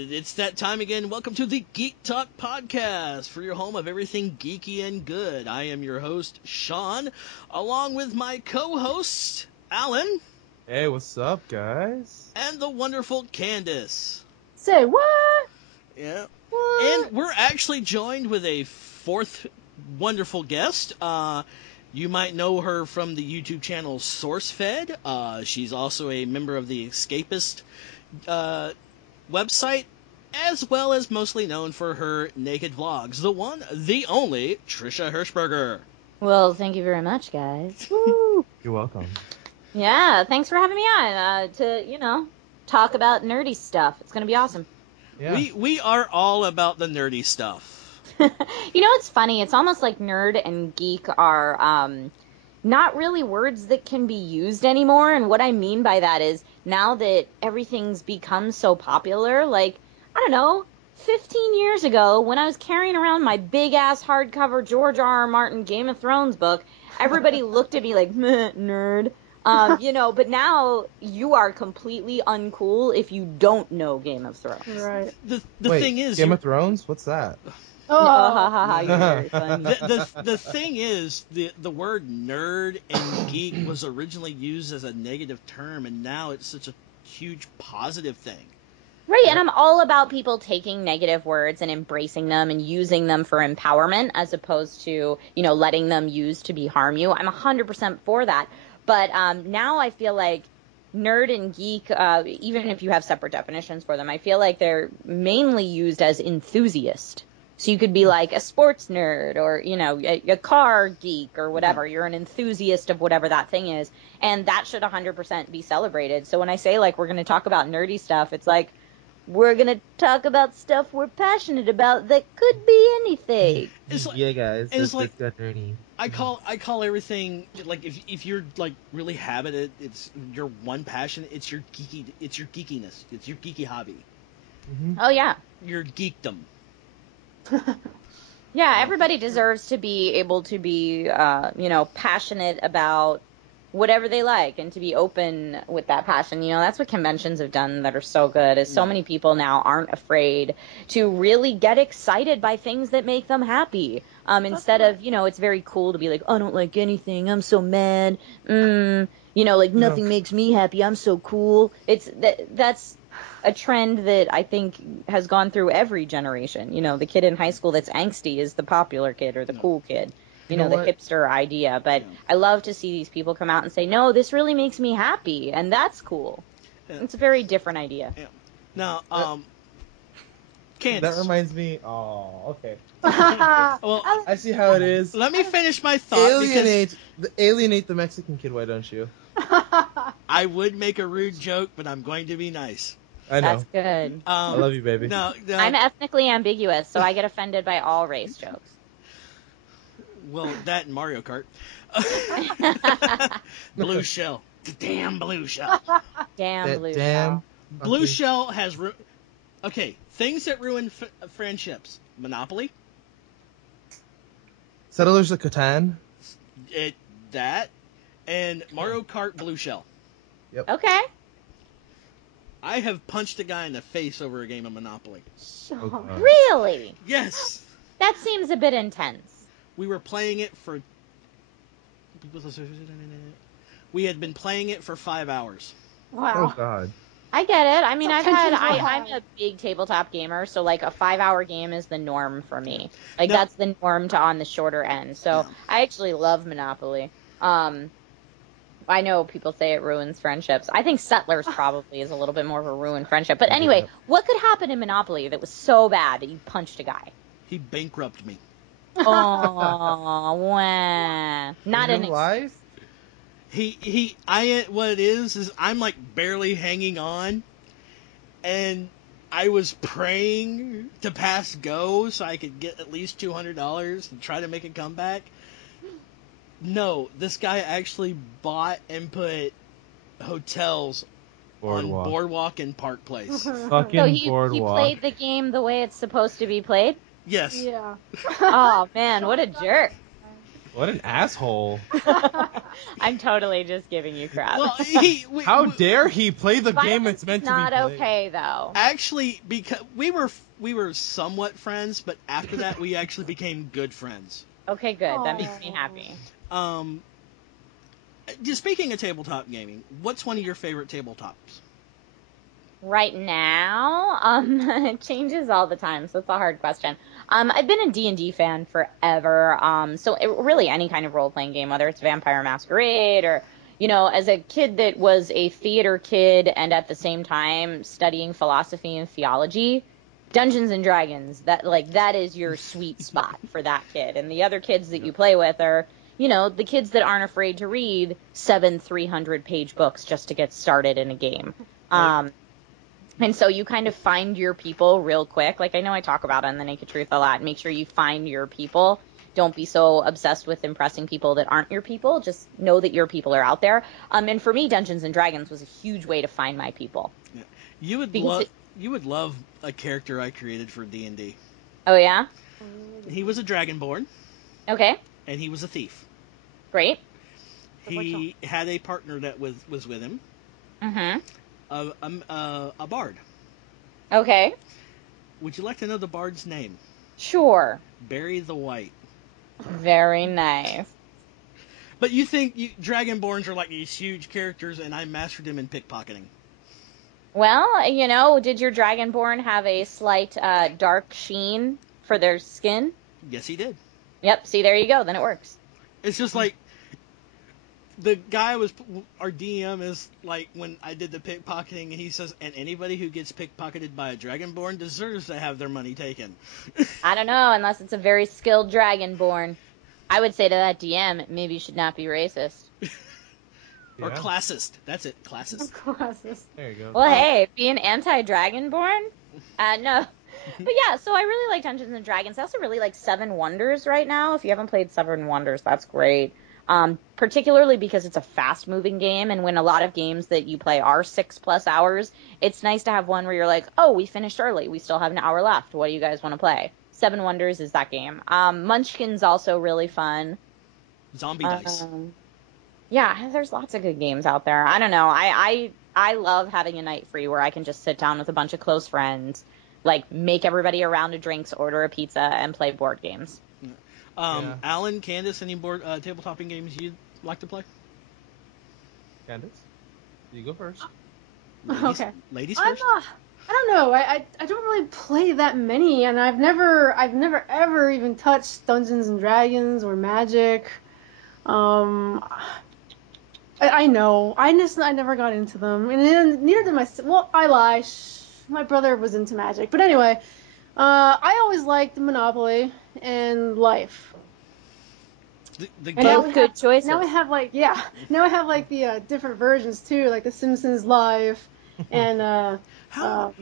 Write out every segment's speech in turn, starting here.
It's that time again. Welcome to the Geek Talk Podcast for your home of everything geeky and good. I am your host, Sean, along with my co-host, Alan. Hey, what's up, guys? And the wonderful Candice. Say what? Yeah. What? And we're actually joined with a fourth wonderful guest. You might know her from the YouTube channel SourceFed. She's also a member of the Escapist website, as well as mostly known for her naked vlogs. The one, the only, Trisha Hershberger. Well, thank you very much, guys. Woo! You're welcome. Yeah, thanks for having me on to, talk about nerdy stuff. It's going to be awesome. Yeah. We are all about the nerdy stuff. It's funny. It's almost like nerd and geek are not really words that can be used anymore. And what I mean by that is now that everything's become so popular, like, I don't know, 15 years ago when I was carrying around my big-ass hardcover George R.R. Martin Game of Thrones book, everybody looked at me like, meh, nerd. But now you are completely uncool if you don't know Game of Thrones. Right. The Wait, thing is... Game of Thrones? What's that? Oh, you're very funny. The thing is, the word nerd and geek was originally used as a negative term, and now it's such a huge positive thing. Right, and I'm all about people taking negative words and embracing them and using them for empowerment as opposed to, letting them use to harm you. I'm 100% for that. But now I feel like nerd and geek, even if you have separate definitions for them, I feel like they're mainly used as enthusiast. So you could be like a sports nerd or, a car geek or whatever. You're an enthusiast of whatever that thing is. And that should 100% be celebrated. So when I say, like, we're going to talk about nerdy stuff, it's like, we're going to talk about stuff we're passionate about that could be anything. Yeah, guys. It's like, got nerdy. I call everything, like, if you're, like, really having it, it's your one passion, it's your geekiness, it's your geeky hobby. Mm-hmm. Oh, yeah. Your geekdom. Yeah, everybody deserves to be able to be, passionate about whatever they like and to be open with that passion. That's what conventions have done that are so good, is so many people now aren't afraid to really get excited by things that make them happy. Instead of, it's very cool to be like, I don't like anything, I'm so mad, nothing makes me happy, I'm so cool. That's a trend that I think has gone through every generation. The kid in high school that's angsty is the popular kid or the cool kid. The hipster idea. But I love to see these people come out and say, no, this really makes me happy, and that's cool. Yeah. It's a very different idea. Yeah. Now, Candice. That reminds me... Oh, okay. Well, I see how it is. Let me finish my thought. Alienate the Mexican kid, why don't you? I would make a rude joke, but I'm going to be nice. I know. That's good. I love you, baby. No, I'm ethnically ambiguous, so I get offended by all race jokes. Well, that and Mario Kart. Blue shell. Damn blue shell. Damn blue damn shell. Blue shell has... things that ruin friendships. Monopoly. Settlers of Catan. That. And Mario Kart blue shell. Yep. Okay. I have punched a guy in the face over a game of Monopoly. Oh, Really? Yes. That seems a bit intense. We were playing it for... We had been playing it for 5 hours. Wow. Oh, God. I get it. I mean, Sometimes I'm a big tabletop gamer, so like a 5-hour game is the norm for me. Like that's the norm to on the shorter end. So I actually love Monopoly. I know people say it ruins friendships. I think Settlers probably is a little bit more of a ruined friendship. But anyway, what could happen in Monopoly that was so bad that you punched a guy? He bankrupted me. Oh, wow. Not in life. What it is I'm like barely hanging on, and I was praying to pass go so I could get at least $200 and try to make a comeback. No, this guy actually bought and put hotels on Boardwalk and Park Place. So he played the game the way it's supposed to be played? Yes. Yeah. Oh, man, what a jerk. What an asshole. I'm totally just giving you crap. Well, How dare he play the game it's meant to be not played? okay, though. Actually, because we were somewhat friends, but after that we actually became good friends. Okay, good. That makes me happy. Just speaking of tabletop gaming, what's one of your favorite tabletops? Right now, it changes all the time, so it's a hard question. I've been a D&D fan forever, really any kind of role-playing game, whether it's Vampire Masquerade or, as a kid that was a theater kid and at the same time studying philosophy and theology, Dungeons and Dragons, that is your sweet spot for that kid. And the other kids that you play with are, the kids that aren't afraid to read 7 300-page books just to get started in a game. And so you kind of find your people real quick. Like, I know I talk about it in The Naked Truth a lot. Make sure you find your people. Don't be so obsessed with impressing people that aren't your people. Just know that your people are out there. And for me, Dungeons and Dragons was a huge way to find my people. Yeah. You would love a character I created for D&D. Oh, yeah? He was a Dragonborn. Okay. And he was a thief. Great. He had a partner that was with him. Mm-hmm. A bard. Okay. Would you like to know the bard's name? Sure. Barry the White. Very nice. But you think Dragonborns are like these huge characters, and I mastered him in pickpocketing. Well, did your Dragonborn have a slight dark sheen for their skin? Yes, he did. Yep. See, there you go. Then it works. It's just like the guy our DM is like, when I did the pickpocketing, he says, and anybody who gets pickpocketed by a Dragonborn deserves to have their money taken. I don't know, unless it's a very skilled Dragonborn. I would say to that DM, maybe you should not be racist. Or classist. That's it, classist. Classist. There you go. Well, hey, being anti-Dragonborn? No. But yeah, so I really like Dungeons and Dragons. I also really like Seven Wonders right now. If you haven't played Seven Wonders, that's great. Particularly because it's a fast-moving game, and when a lot of games that you play are 6+ hours, it's nice to have one where you're like, oh, we finished early. We still have an hour left. What do you guys want to play? Seven Wonders is that game. Munchkin's also really fun. Zombie Dice. Yeah, there's lots of good games out there. I don't know. I love having a night free where I can just sit down with a bunch of close friends, like make everybody a round of drinks, order a pizza, and play board games. Alan, Candice, any board tabletopping games you'd like to play? Candice, you go first. Okay. Ladies first. I don't know. I don't really play that many, and I've never ever even touched Dungeons and Dragons or Magic. I know. I never got into them, and neither did my. Well, I lie. My brother was into Magic, but anyway, I always liked Monopoly and Life. Both good choices. Now I have the different versions too, like the Simpsons Life, and how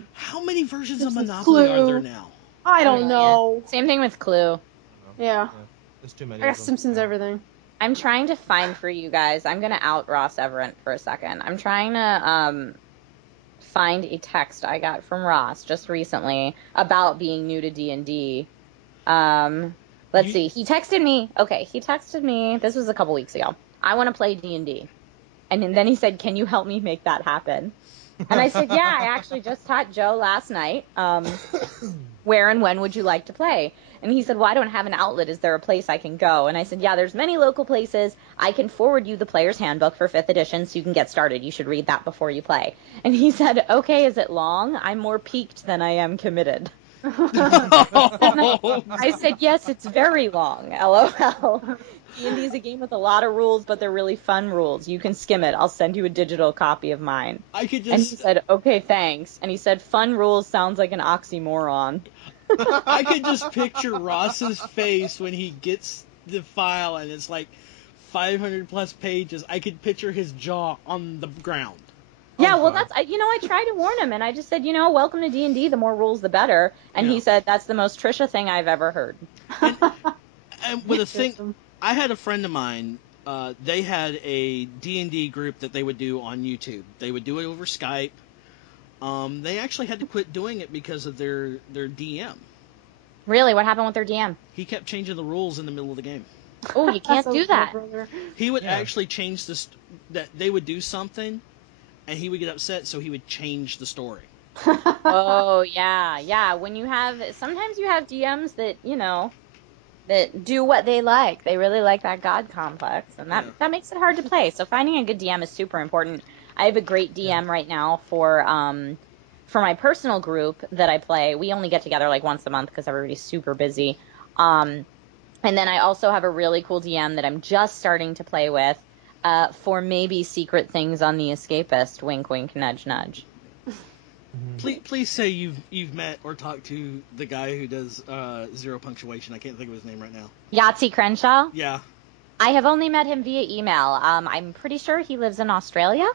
many versions of Simpsons Monopoly Clue. are there now? I don't know. Same thing with Clue. Yeah. There's too many. I got of them. Simpsons Yeah. everything. I'm trying to find for you guys. I'm going to out Ross Everett for a second. I'm trying to find a text I got from Ross just recently about being new to D&D. Let's see. He texted me. Okay, he texted me. This was a couple weeks ago. I want to play D&D. And then he said, can you help me make that happen? And I said, yeah, I actually just taught Joe last night. Where and when would you like to play? And he said, well, I don't have an outlet. Is there a place I can go? And I said, yeah, there's many local places. I can forward you the player's handbook for 5th edition so you can get started. You should read that before you play. And he said, okay, is it long? I'm more piqued than I am committed. I said, yes, it's very long, LOL. D&D is a game with a lot of rules, but they're really fun rules. You can skim it. I'll send you a digital copy of mine. And he said, okay, thanks. And he said, fun rules sounds like an oxymoron. I could just picture Ross's face when he gets the file and it's like 500+ pages. I could picture his jaw on the ground. Yeah, well, I tried to warn him, and I just said, welcome to D&D, the more rules, the better. And he said, that's the most Trisha thing I've ever heard. And with a thing, I had a friend of mine, they had a D&D group that they would do on YouTube. They would do it over Skype. They actually had to quit doing it because of their DM. Really? What happened with their DM? He kept changing the rules in the middle of the game. Oh, you can't So do cool, that. brother. He would Yeah. actually change this. That they would do something, and he would get upset, so he would change the story. Oh, yeah. Sometimes you have DMs that, that do what they like. They really like that God complex, and that makes it hard to play. So finding a good DM is super important. I have a great DM right now for my personal group that I play. We only get together like once a month because everybody's super busy. And then I also have a really cool DM that I'm just starting to play with for maybe secret things on the Escapist. Wink, wink, nudge, nudge. Please say you've met or talked to the guy who does zero punctuation. I can't think of his name right now. Yahtzee Crenshaw? Yeah. I have only met him via email. I'm pretty sure he lives in Australia.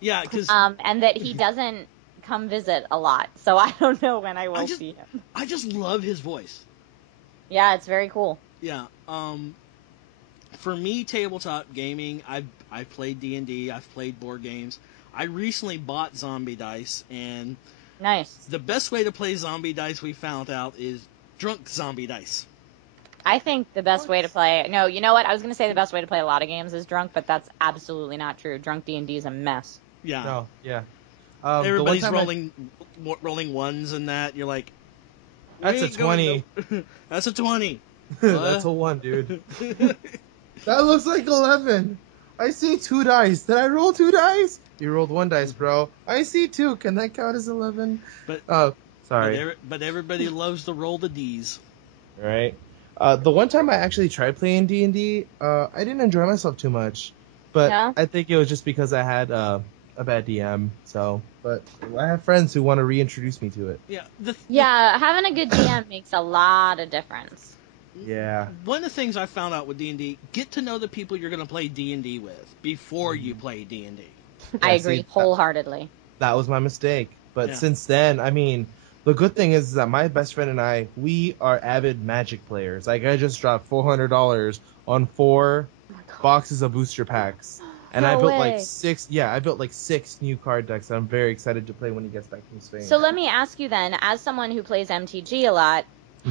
Yeah, because and that he doesn't come visit a lot. So I don't know when I will see him. I just love his voice. Yeah, it's very cool. Yeah. For me, tabletop gaming, I've played D&D, I've played board games. I recently bought Zombie Dice, and Nice. the best way to play Zombie Dice we found out is drunk Zombie Dice. I think the best way to play... No, you know what? I was going to say the best way to play a lot of games is drunk, but that's absolutely not true. Drunk D&D is a mess. Yeah. No, yeah. Everybody's rolling ones and that. You're like... That's a 20. That's a 20. That's a 1, dude. That looks like 11. I see 2 dice. Did I roll 2 dice? You rolled 1 dice, bro. I see 2. Can that count as 11? But sorry. But everybody loves to roll the D's. Right. The one time I actually tried playing D&D, I didn't enjoy myself too much. But Yeah? I think it was just because I had a bad DM. But I have friends who want to reintroduce me to it. Yeah. Yeah, having a good DM makes a lot of difference. Yeah. One of the things I found out with D&D, get to know the people you're going to play D&D with before you play D&D. I agree wholeheartedly. That was my mistake. But Yeah. since then, I mean, the good thing is that my best friend and I, we are avid Magic players. Like, I just dropped $400 on 4 boxes of booster packs. And I No built way. I built like 6 new card decks that I'm very excited to play when he gets back from Spain. So let me ask you then, as someone who plays MTG a lot,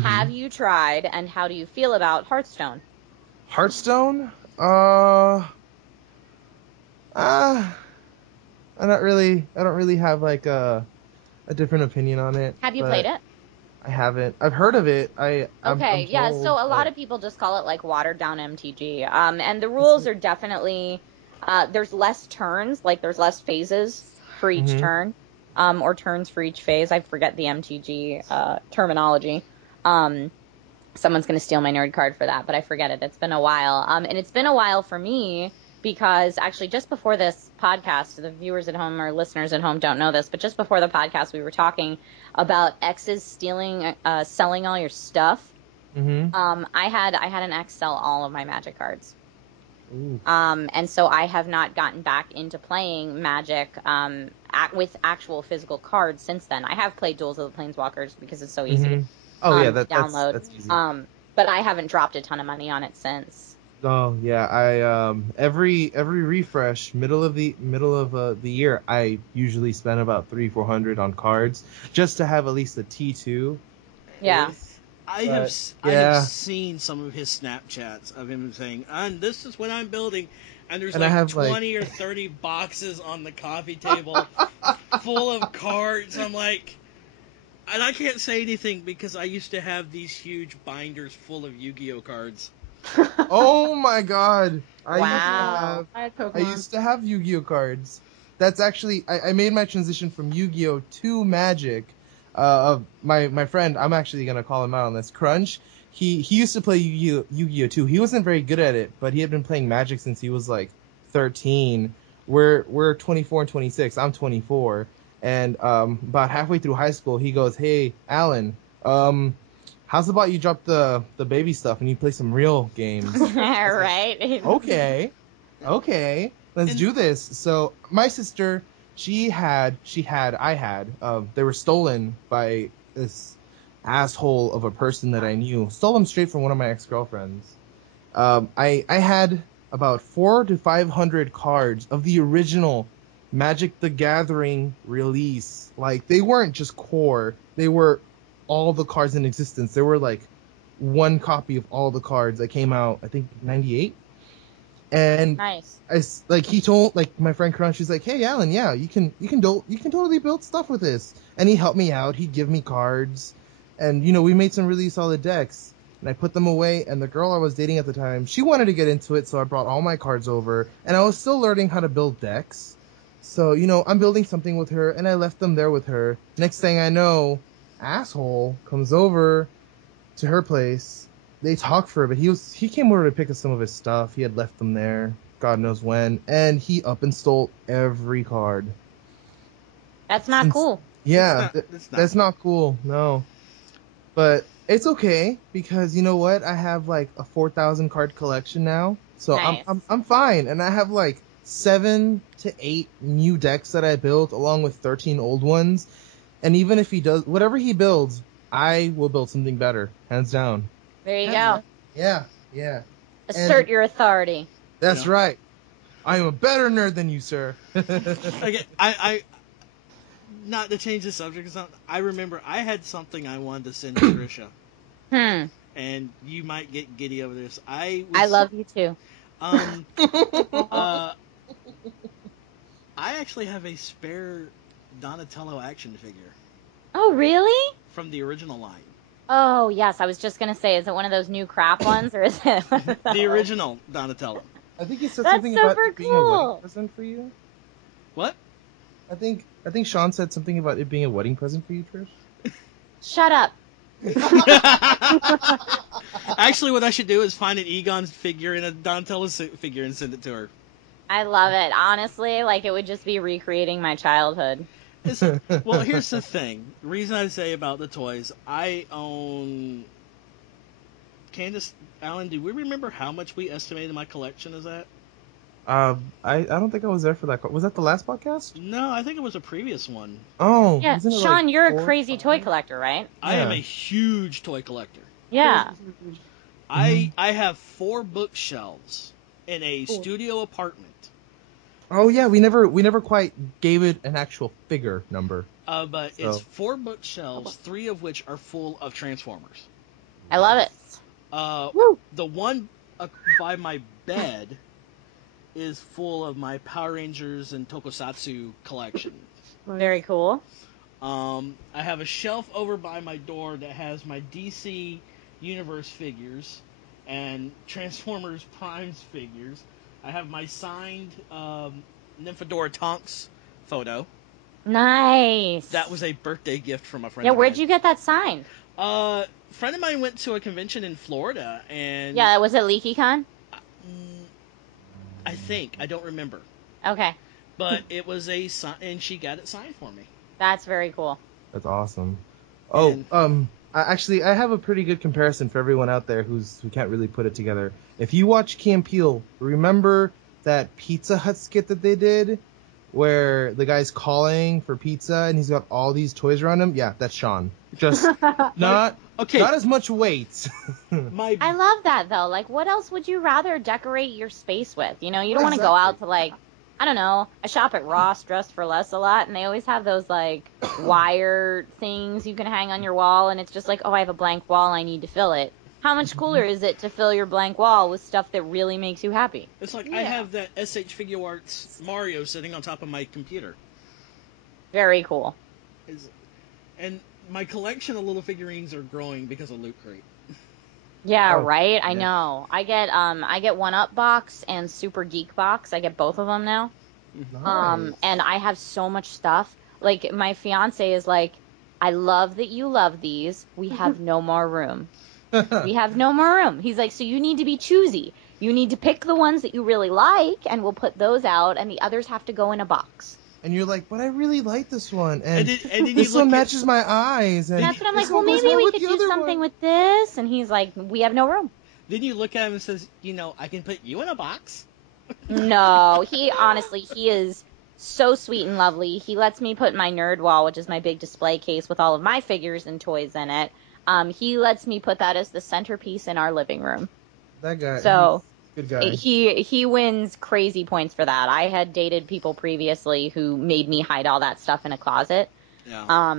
have you tried and how do you feel about Hearthstone? Hearthstone? I don't really have like a different opinion on it. Have you but played it? I haven't. I've heard of it. I'm Yeah, told, so a lot but- of people just call it like watered down MTG. And the rules are definitely, there's less turns, like there's less phases for each turn, or turns for each phase. I forget the MTG terminology. Someone's going to steal my nerd card for that, but I forget it. It's been a while. And it's been a while for me because actually just before this podcast, the viewers at home or listeners at home don't know this, but just before the podcast, we were talking about exes stealing, selling all your stuff. I had an ex sell all of my Magic cards. Ooh. And so I have not gotten back into playing Magic with actual physical cards since then. I have played Duels of the Planeswalkers because it's so easy. Oh yeah, to download. that's easy. But I haven't dropped a ton of money on it since. Oh yeah, I every refresh middle of the year I usually spend about $300-400 on cards just to have at least a T2. Yeah. I have seen some of his Snapchats of him saying, and this is when I'm building, and there's And I have, 20 or 30 boxes on the coffee table full of cards. I'm like, and I can't say anything because I used to have these huge binders full of Yu-Gi-Oh cards. Oh my god! Wow. I had Pokemon. I used to have Yu-Gi-Oh cards. That's actually I made my transition from Yu-Gi-Oh to Magic. My friend, I'm actually gonna call him out on this. Crunch. He used to play Yu-Gi-Oh too. He wasn't very good at it, but he had been playing Magic since he was like 13. We're 24 and 26. I'm 24, and about halfway through high school, he goes, "Hey, Alan, how's about you drop the baby stuff and you play some real games?" Right? Okay, let's do this. So my sister, they were stolen by this asshole of a person that I knew. Stole them straight from one of my ex-girlfriends. I had about 400 to 500 cards of the original Magic the Gathering release. Like, they weren't just core, they were all the cards in existence. There were like one copy of all the cards that came out, I think, 98. And Nice. he told, like, my friend Crunch, he's like, hey, Alan, yeah, you can totally build stuff with this. And he helped me out. He'd give me cards. And, we made some really solid decks. And I put them away. And the girl I was dating at the time, she wanted to get into it. So I brought all my cards over. And I was still learning how to build decks. So, I'm building something with her. And I left them there with her. Next thing I know, asshole comes over to her place. They talked for a bit. He came over to pick up some of his stuff. He had left them there, God knows when, and he up and stole every card. That's not cool. Yeah, that's not cool. No, but it's okay because you know what? I have like a 4,000 card collection now, so nice. I'm fine, and I have like 7 to 8 new decks that I built along with 13 old ones, and even if he does whatever he builds, I will build something better, hands down. There you go. Yeah. Assert your authority. That's right. I am a better nerd than you, sir. Okay, I not to change the subject or something, I remember I had something I wanted to send to Trisha. And you might get giddy over this. I love you too. I actually have a spare Donatello action figure. Oh, really? From the original line. Oh, yes. I was just going to say, is it one of those new crap ones, or is it one of those? The original Donatello. I think he said something about it being a wedding present for you. What? I think Sean said something about it being a wedding present for you, Trish. Shut up. Actually, what I should do is find an Egon figure and a Donatello figure and send it to her. I love it. Honestly, it would just be recreating my childhood. Well, here's the thing. The reason I say about the toys, I own... Candice, Alan, do we remember how much we estimated my collection is at? I don't think I was there for that. Was that the last podcast? No, I think it was a previous one. Oh. Yeah, Sean, you're a crazy toy collector, right? I am a huge toy collector. Yeah. I have 4 bookshelves in a studio apartment. Oh yeah, we never quite gave it an actual figure number. But it's 4 bookshelves, 3 of which are full of Transformers. I love it. The one by my bed is full of my Power Rangers and Tokusatsu collection. Very cool. I have a shelf over by my door that has my DC Universe figures and Transformers Primes figures. I have my signed Nymphadora Tonks photo. Nice. That was a birthday gift from a friend. Yeah, of where'd mine. you get that signed? A friend of mine went to a convention in Florida, and yeah, was it LeakyCon? I think I don't remember. Okay. But it was and she got it signed for me. That's very cool. That's awesome. Actually, I have a pretty good comparison for everyone out there who can't really put it together. If you watch Key and Peele, remember that Pizza Hut skit that they did, where the guy's calling for pizza and he's got all these toys around him? Yeah, that's Sean. Just not as much weight. I love that though. What else would you rather decorate your space with? You don't want to go out to I don't know. I shop at Ross Dressed for Less a lot, and they always have those wire things you can hang on your wall, and it's just I have a blank wall, I need to fill it. How much cooler is it to fill your blank wall with stuff that really makes you happy? It's I have that SH Figure Arts Mario sitting on top of my computer. Very cool. And my collection of little figurines are growing because of Loot Crate. Yeah, right? I know. I get 1-Up Box and Super Geek Box. I get both of them now. Nice. And I have so much stuff. My fiance is I love that you love these. We have no more room. We have no more room. He's so you need to be choosy. You need to pick the ones that you really like, and we'll put those out, and the others have to go in a box. And you're but I really like this one, and then this one matches my eyes. And that's what I'm well, maybe we could do something with this. And he's we have no room. Then you look at him and says, I can put you in a box? No, he is so sweet and lovely. He lets me put my nerd wall, which is my big display case with all of my figures and toys in it. He lets me put that as the centerpiece in our living room. That guy. So good guy. He wins crazy points for that. I had dated people previously who made me hide all that stuff in a closet. Yeah.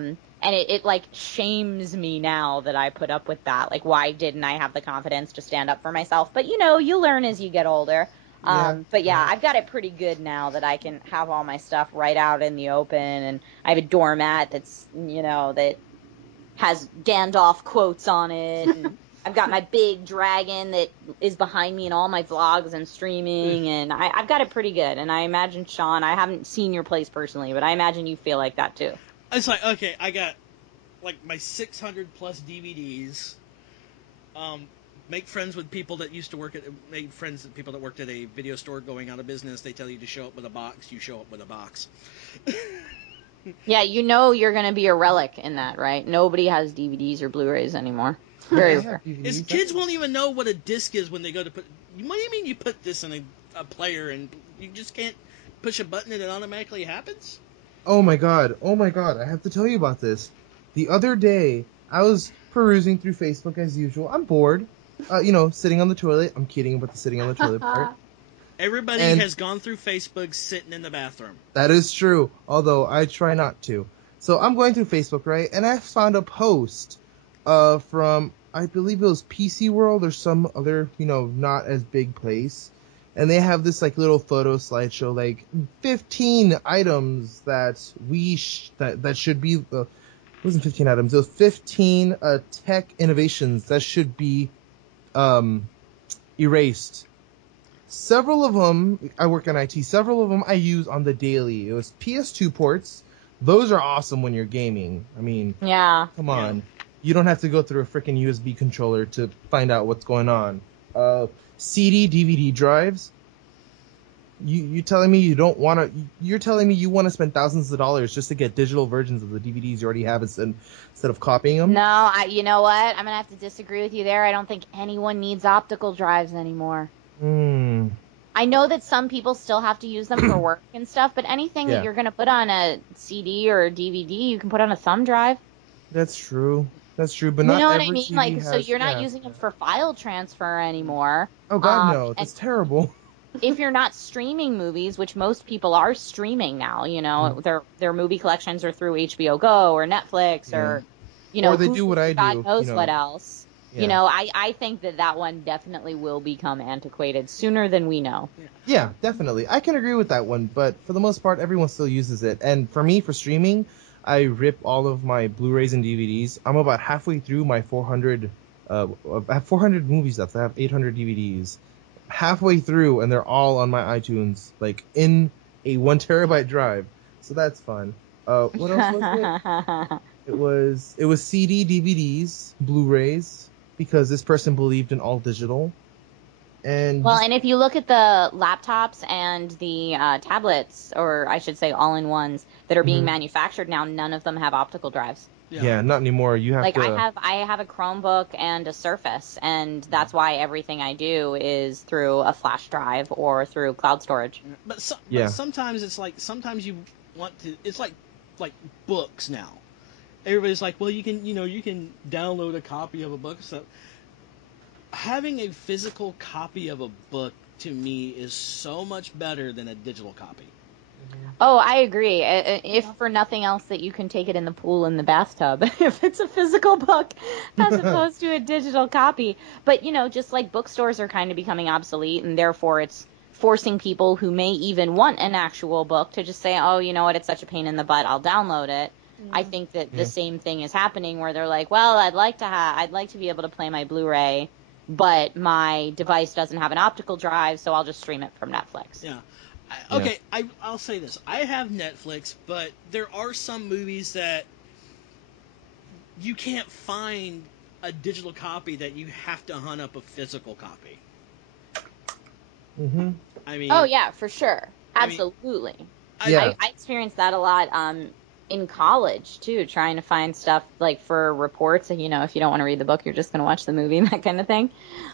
And it like shames me now that I put up with that. Like, why didn't I have the confidence to stand up for myself? But, you know, you learn as you get older. But yeah, I've got it pretty good now that I can have all my stuff right out in the open. And I have a doormat that's, you know, that has Gandalf quotes on it. And I've got my big dragon that is behind me in all my vlogs and streaming. And I've got it pretty good. And I imagine, Sean, I haven't seen your place personally, but I imagine you feel like that too. It's like, okay, I got like my 600 plus DVDs. Make friends with people that used to work at, made friends with people that worked at a video store going out of business. They tell you to show up with a box. You show up with a box. Yeah, you know you're going to be a relic in that, right? Nobody has DVDs or Blu-rays anymore. Very rare. Kids won't even know what a disc is when they go to put. What do you mean you put this in a player and you just can't push a button and it automatically happens? Oh my god, I have to tell you about this. The other day, I was perusing through Facebook as usual. I'm bored. You know, sitting on the toilet. I'm kidding about the sitting on the toilet part. Everybody has gone through Facebook sitting in the bathroom. That is true, although I try not to. So I'm going through Facebook, right? And I found a post from, I believe it was PC World or some other, you know, not as big place. And they have this like little photo slideshow, like 15 items that that should be. It wasn't 15 items. It was 15 tech innovations that should be erased. Several of them, I work in IT. Several of them I use on the daily. It was PS2 ports. Those are awesome when you're gaming. I mean, yeah. Come on, yeah. You don't have to go through a freaking USB controller to find out what's going on. CD, DVD drives. You telling me you don't want to? You're telling me you want to spend thousands of dollars just to get digital versions of the DVDs you already have instead of copying them? No, you know what? I'm gonna have to disagree with you there. I don't think anyone needs optical drives anymore. I know that some people still have to use them for work and stuff, but anything that you're gonna put on a CD or a DVD, you can put on a thumb drive. That's true. That's true, but not every You know what I mean? CD Like, has, so you're not using them for file transfer anymore. Oh God, no! That's terrible. If you're not streaming movies, which most people are streaming now, you know, their movie collections are through HBO Go or Netflix or, you know, or they do what I do. God knows what else. Yeah. You know, I think that one definitely will become antiquated sooner than we know. Yeah, definitely. I can agree with that one, but for the most part, everyone still uses it. And for me, for streaming, I rip all of my Blu-rays and DVDs. I'm about halfway through my 400. I have 400 movies left. I have 800 DVDs. Halfway through, and they're all on my iTunes, like in a 1 terabyte drive. So that's fun. What else was it? It was CD, DVDs, Blu-rays, because this person believed in all digital. And if you look at the laptops and the tablets, or I should say all-in-ones that are being manufactured now, none of them have optical drives. Yeah, not anymore. You have I have a Chromebook and a Surface, and that's why everything I do is through a flash drive or through cloud storage. But sometimes it's like you want to. It's like books now. Everybody's like, well, you can download a copy of a book. So having a physical copy of a book to me is so much better than a digital copy. Oh, I agree. If for nothing else, that you can take it in the pool in the bathtub if it's a physical book as opposed to a digital copy. But, you know, just like bookstores are kind of becoming obsolete, and therefore it's forcing people who may even want an actual book to just say, oh, you know what, it's such a pain in the butt, I'll download it. I think that the same thing is happening where they're like, well, I'd like to be able to play my Blu-ray, but my device doesn't have an optical drive, so I'll just stream it from Netflix. Yeah. I'll say this. I have Netflix, but there are some movies that you can't find a digital copy, that you have to hunt up a physical copy. I mean... Oh, yeah, for sure. Absolutely. I experienced that a lot in college, too, trying to find stuff, like, for reports. You know, if you don't want to read the book, you're just going to watch the movie and that kind of thing.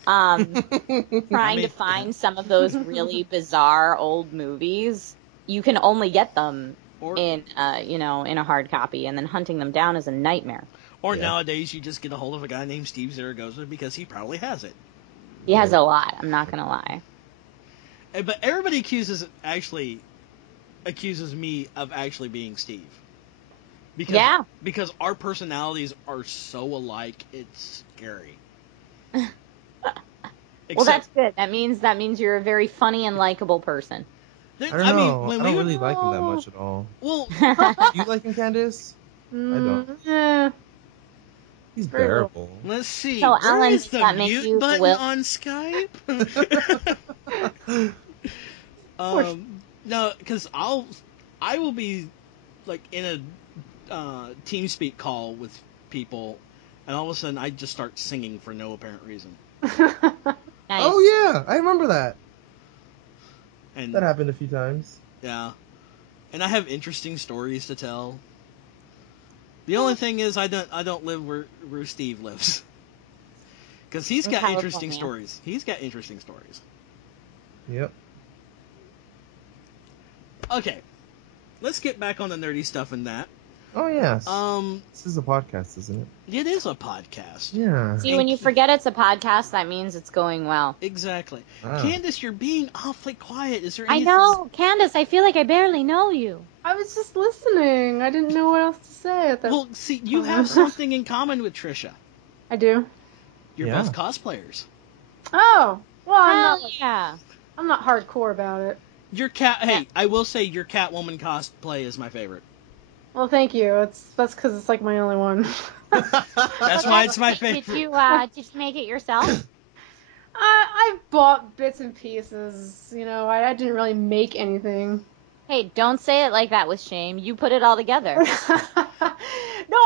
Trying to find some of those really bizarre old movies. You can only get them in a hard copy, and then hunting them down is a nightmare. Or nowadays, you just get a hold of a guy named Steve Zaragoza because he probably has it. He has a lot, I'm not going to lie. But everybody accuses me of actually being Steve. Because our personalities are so alike, it's scary. Well, that's good. That means you're a very funny and likable person. I don't know. I don't really like him that much at all. Well, you like him, Candice? I don't. Yeah. He's bearable. Let's see. So, Where Alan, is does the that make mute you button Will? on Skype? No, because I will be like in a TeamSpeak call with people, and all of a sudden I just start singing for no apparent reason. Nice. Oh yeah, I remember that. And That happened a few times. yeah, and I have interesting stories to tell. The only thing is I don't live where Steve lives, because he's got interesting stories. He's got interesting stories. Yep. Okay, let's get back on the nerdy stuff and that. Oh yes. This is a podcast, isn't it? It is a podcast. Yeah. See, when you forget it's a podcast, that means it's going well. Exactly. Ah. Candice, you're being awfully quiet. Is there I anything? know, Candice, I feel like I barely know you. I was just listening. I didn't know what else to say at that. Well, see, you have something in common with Trisha. I do. You're Yeah. both cosplayers. Oh, well, Yeah. I'm not hardcore about it. Your cat. Hey, I will say your Catwoman cosplay is my favorite. Well, thank you. That's because it's like my only one. That's why it's my favorite. Did you make it yourself? I bought bits and pieces. You know, I didn't really make anything. Hey, don't say it like that with shame. You put it all together. No,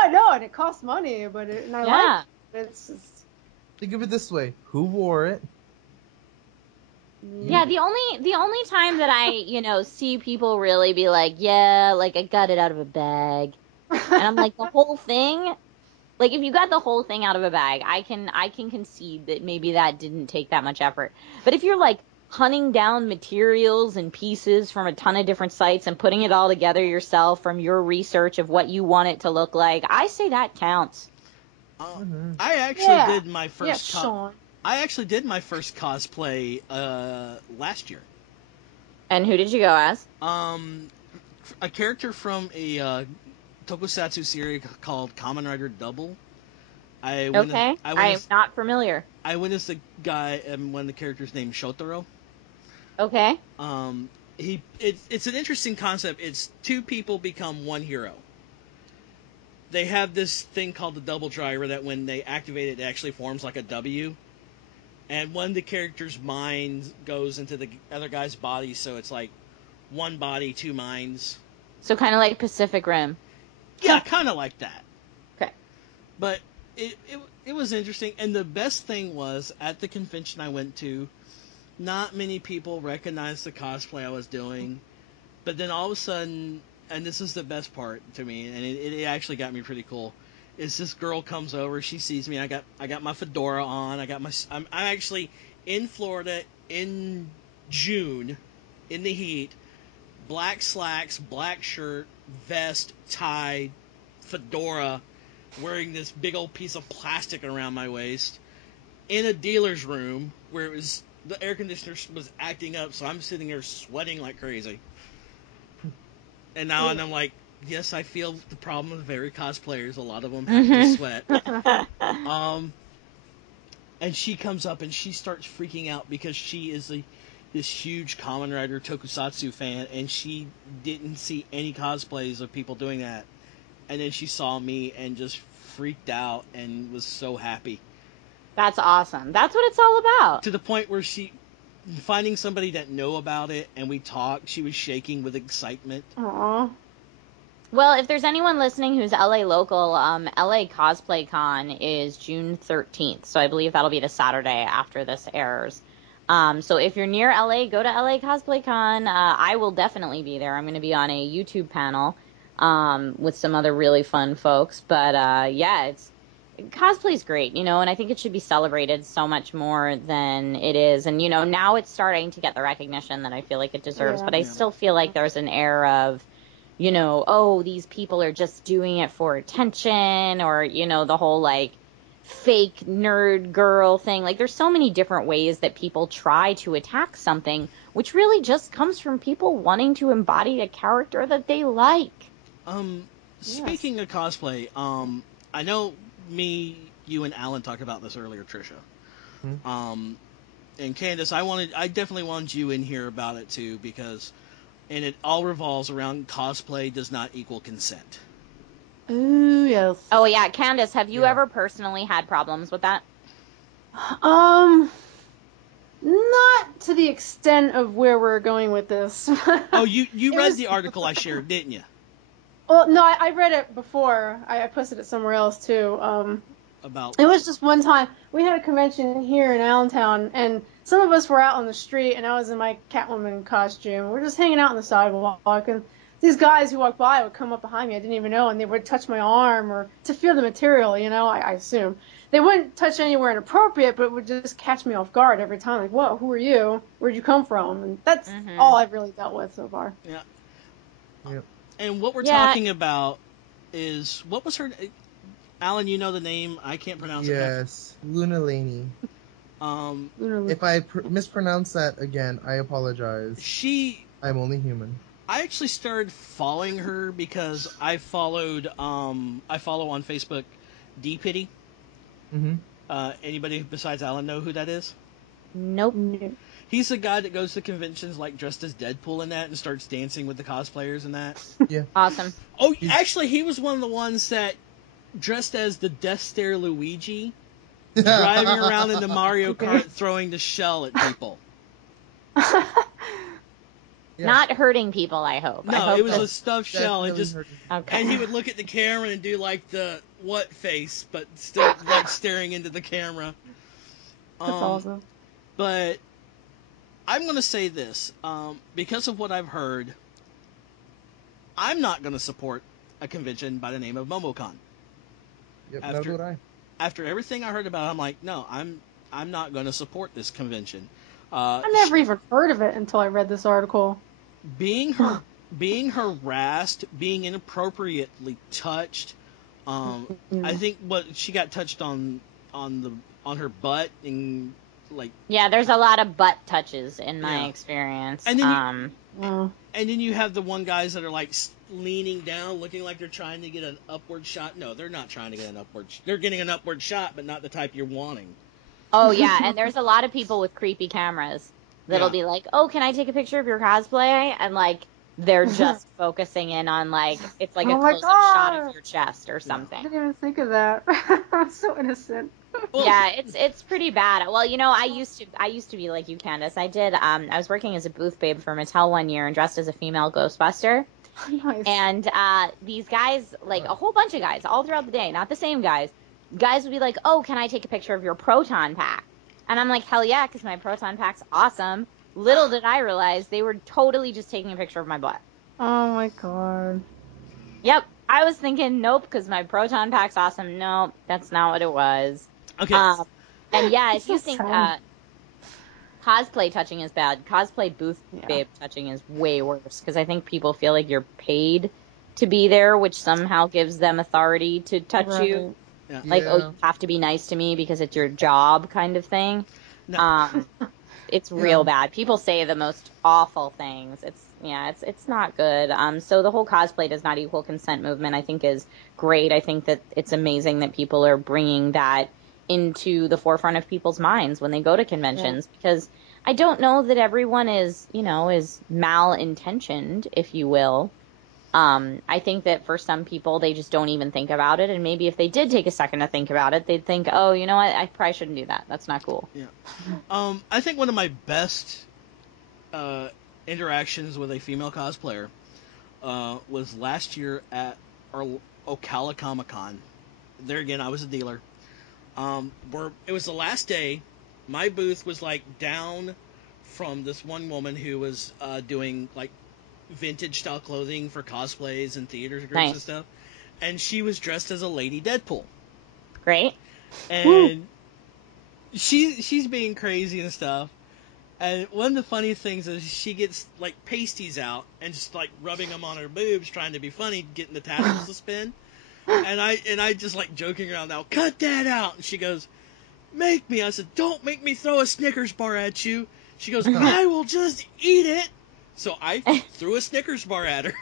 I know, and it costs money, but I like it. It's just... Think of it this way: who wore it? Yeah, the only time that I, see people really be like, yeah, like I got it out of a bag. And I'm like, the whole thing? Like, if you got the whole thing out of a bag, I can concede that maybe that didn't take that much effort. But if you're like hunting down materials and pieces from a ton of different sites and putting it all together yourself from your research of what you want it to look like, I say that counts. I actually did my first. Yeah, Sean. I actually did my first cosplay last year. And who did you go as? A character from a tokusatsu series called Kamen Rider Double. I'm not familiar. I went as the guy, and one of the characters named Shotaro. Okay. It's an interesting concept. It's two people become one hero. They have this thing called the double driver that when they activate it actually forms like a W. And one of the characters' mind goes into the other guy's body, so it's like one body, two minds. So kind of like Pacific Rim. Yeah, kind of like that. Okay. But it was interesting, and the best thing was, at the convention I went to, not many people recognized the cosplay I was doing, but then all of a sudden, and this is the best part to me, and it actually got me pretty cool, is this girl comes over, she sees me, I got my fedora on, I'm actually in Florida in June, in the heat, black slacks, black shirt, vest, tie, fedora, wearing this big old piece of plastic around my waist, in a dealer's room where the air conditioner was acting up, so I'm sitting there sweating like crazy. And now I'm like, yes, I feel the problem with very cosplayers. A lot of them have to sweat. And she comes up and she starts freaking out because she is this huge Kamen Rider Tokusatsu fan, and she didn't see any cosplays of people doing that. And then she saw me and just freaked out and was so happy. That's awesome. That's what it's all about. To the point where finding somebody that knew about it and we talked, she was shaking with excitement. Aww. Well, if there's anyone listening who's LA local, LA Cosplay Con is June 13th. So I believe that'll be the Saturday after this airs. So if you're near LA, go to LA Cosplay Con. I will definitely be there. I'm going to be on a YouTube panel with some other really fun folks. But cosplay's great, and I think it should be celebrated so much more than it is. And, now it's starting to get the recognition that I feel like it deserves. Yeah. But I still feel like there's an air of, these people are just doing it for attention, or, the whole, like, fake nerd girl thing. Like, there's so many different ways that people try to attack something, which really just comes from people wanting to embody a character that they like. Speaking of cosplay, I know you and Alan talked about this earlier, Trisha. Hmm. And Candice, I definitely wanted you in here about it too, because, and it all revolves around cosplay does not equal consent. Ooh, yes. Oh yeah, Candice, have you Yeah. ever personally had problems with that? Not to the extent of where we're going with this. Oh, you It read was- the article I shared, didn't you? Well, no, I read it before. I posted it somewhere else too. About It was just one time we had a convention here in Allentown, and some of us were out on the street, and I was in my Catwoman costume. We're just hanging out on the sidewalk, and these guys who walked by would come up behind me. I didn't even know, and they would touch my arm or to feel the material. I assume they wouldn't touch anywhere inappropriate, but it would just catch me off guard every time. Like, whoa, who are you? Where'd you come from? And that's all I've really dealt with so far. yeah. Yep. And what we're Yeah. talking about is, what was her? Alan, you know the name? I can't pronounce it. Yes, Luna Laney. If I mispronounce that again, I apologize. I'm only human. I actually started following her because I follow on Facebook D Pity. Mm-hmm. Anybody besides Alan know who that is? Nope. He's the guy that goes to conventions like dressed as Deadpool and that, and starts dancing with the cosplayers and that. Yeah. Awesome. Oh, actually, he was one of the ones that dressed as the Death Stare Luigi, driving around in the Mario Kart throwing the shell at people. Yeah. Not hurting people, I hope. No, I hope it was that- a stuffed shell, and Definitely Okay. and he would look at the camera and do like the what face, but still like staring into the camera. That's awesome. But I'm gonna say this, because of what I've heard, I'm not gonna support a convention by the name of MomoCon. Yep, After- so would I. After everything I heard about it, I'm like, no, I'm not gonna support this convention. I never even heard of it until I read this article. being harassed, being inappropriately touched. I think what she got touched on her butt and like. Yeah, there's a lot of butt touches in my Yeah. experience. And then Oh. And then you have the one guys that are like leaning down, looking like they're trying to get an upward shot. No, they're not trying to get an upward. They're getting an upward shot, but not the type you're wanting. Oh yeah, and there's a lot of people with creepy cameras that'll Yeah. be like, "Oh, can I take a picture of your cosplay?" And like they're just focusing in on like it's like Oh a my close-up shot God. of your chest or I something. didn't even think of that. I'm so innocent. Yeah, it's pretty bad. Well, I used to be like you, Candice. I was working as a booth babe for Mattel one year and dressed as a female Ghostbuster. Nice. And these guys, like a whole bunch of guys, all throughout the day, not the same guys would be like, "Oh, can I take a picture of your proton pack?" And I'm like, "Hell yeah," because my proton pack's awesome. Little did I realize they were totally just taking a picture of my butt. Oh my God. Yep, I was thinking, nope, because my proton pack's awesome. Nope, that's not what it was. Okay. And yeah, if you So think sad. cosplay touching is bad, cosplay booth Yeah. babe touching is way worse because I think people feel like you're paid to be there, which somehow gives them authority to touch you. Right. Like, oh, Yeah. you have to be nice to me because it's your job kind of thing. No. It's real bad. People say the most awful things. It's not good. So the whole cosplay does not equal consent movement, I think, is great. I think that it's amazing that people are bringing that into the forefront of people's minds when they go to conventions, because I don't know that everyone is malintentioned, if you will. I think that for some people, they just don't even think about it. And maybe if they did take a second to think about it, they'd think, oh, you know what? I probably shouldn't do that. That's not cool. Yeah. I think one of my best interactions with a female cosplayer was last year at our Ocala Comic Con. There again, I was a dealer. It was the last day. My booth was like down from this one woman who was doing like vintage style clothing for cosplays and theaters groups and Nice. stuff. And she was dressed as a Lady Deadpool. Great. And she's being crazy and stuff. And one of the funny things is she gets like pasties out and just like rubbing them on her boobs, trying to be funny, getting the tassels to spin. And I just like joking around now, cut that out. And she goes, make me. I said, don't make me throw a Snickers bar at you. She goes, I will just eat it. So I threw a Snickers bar at her.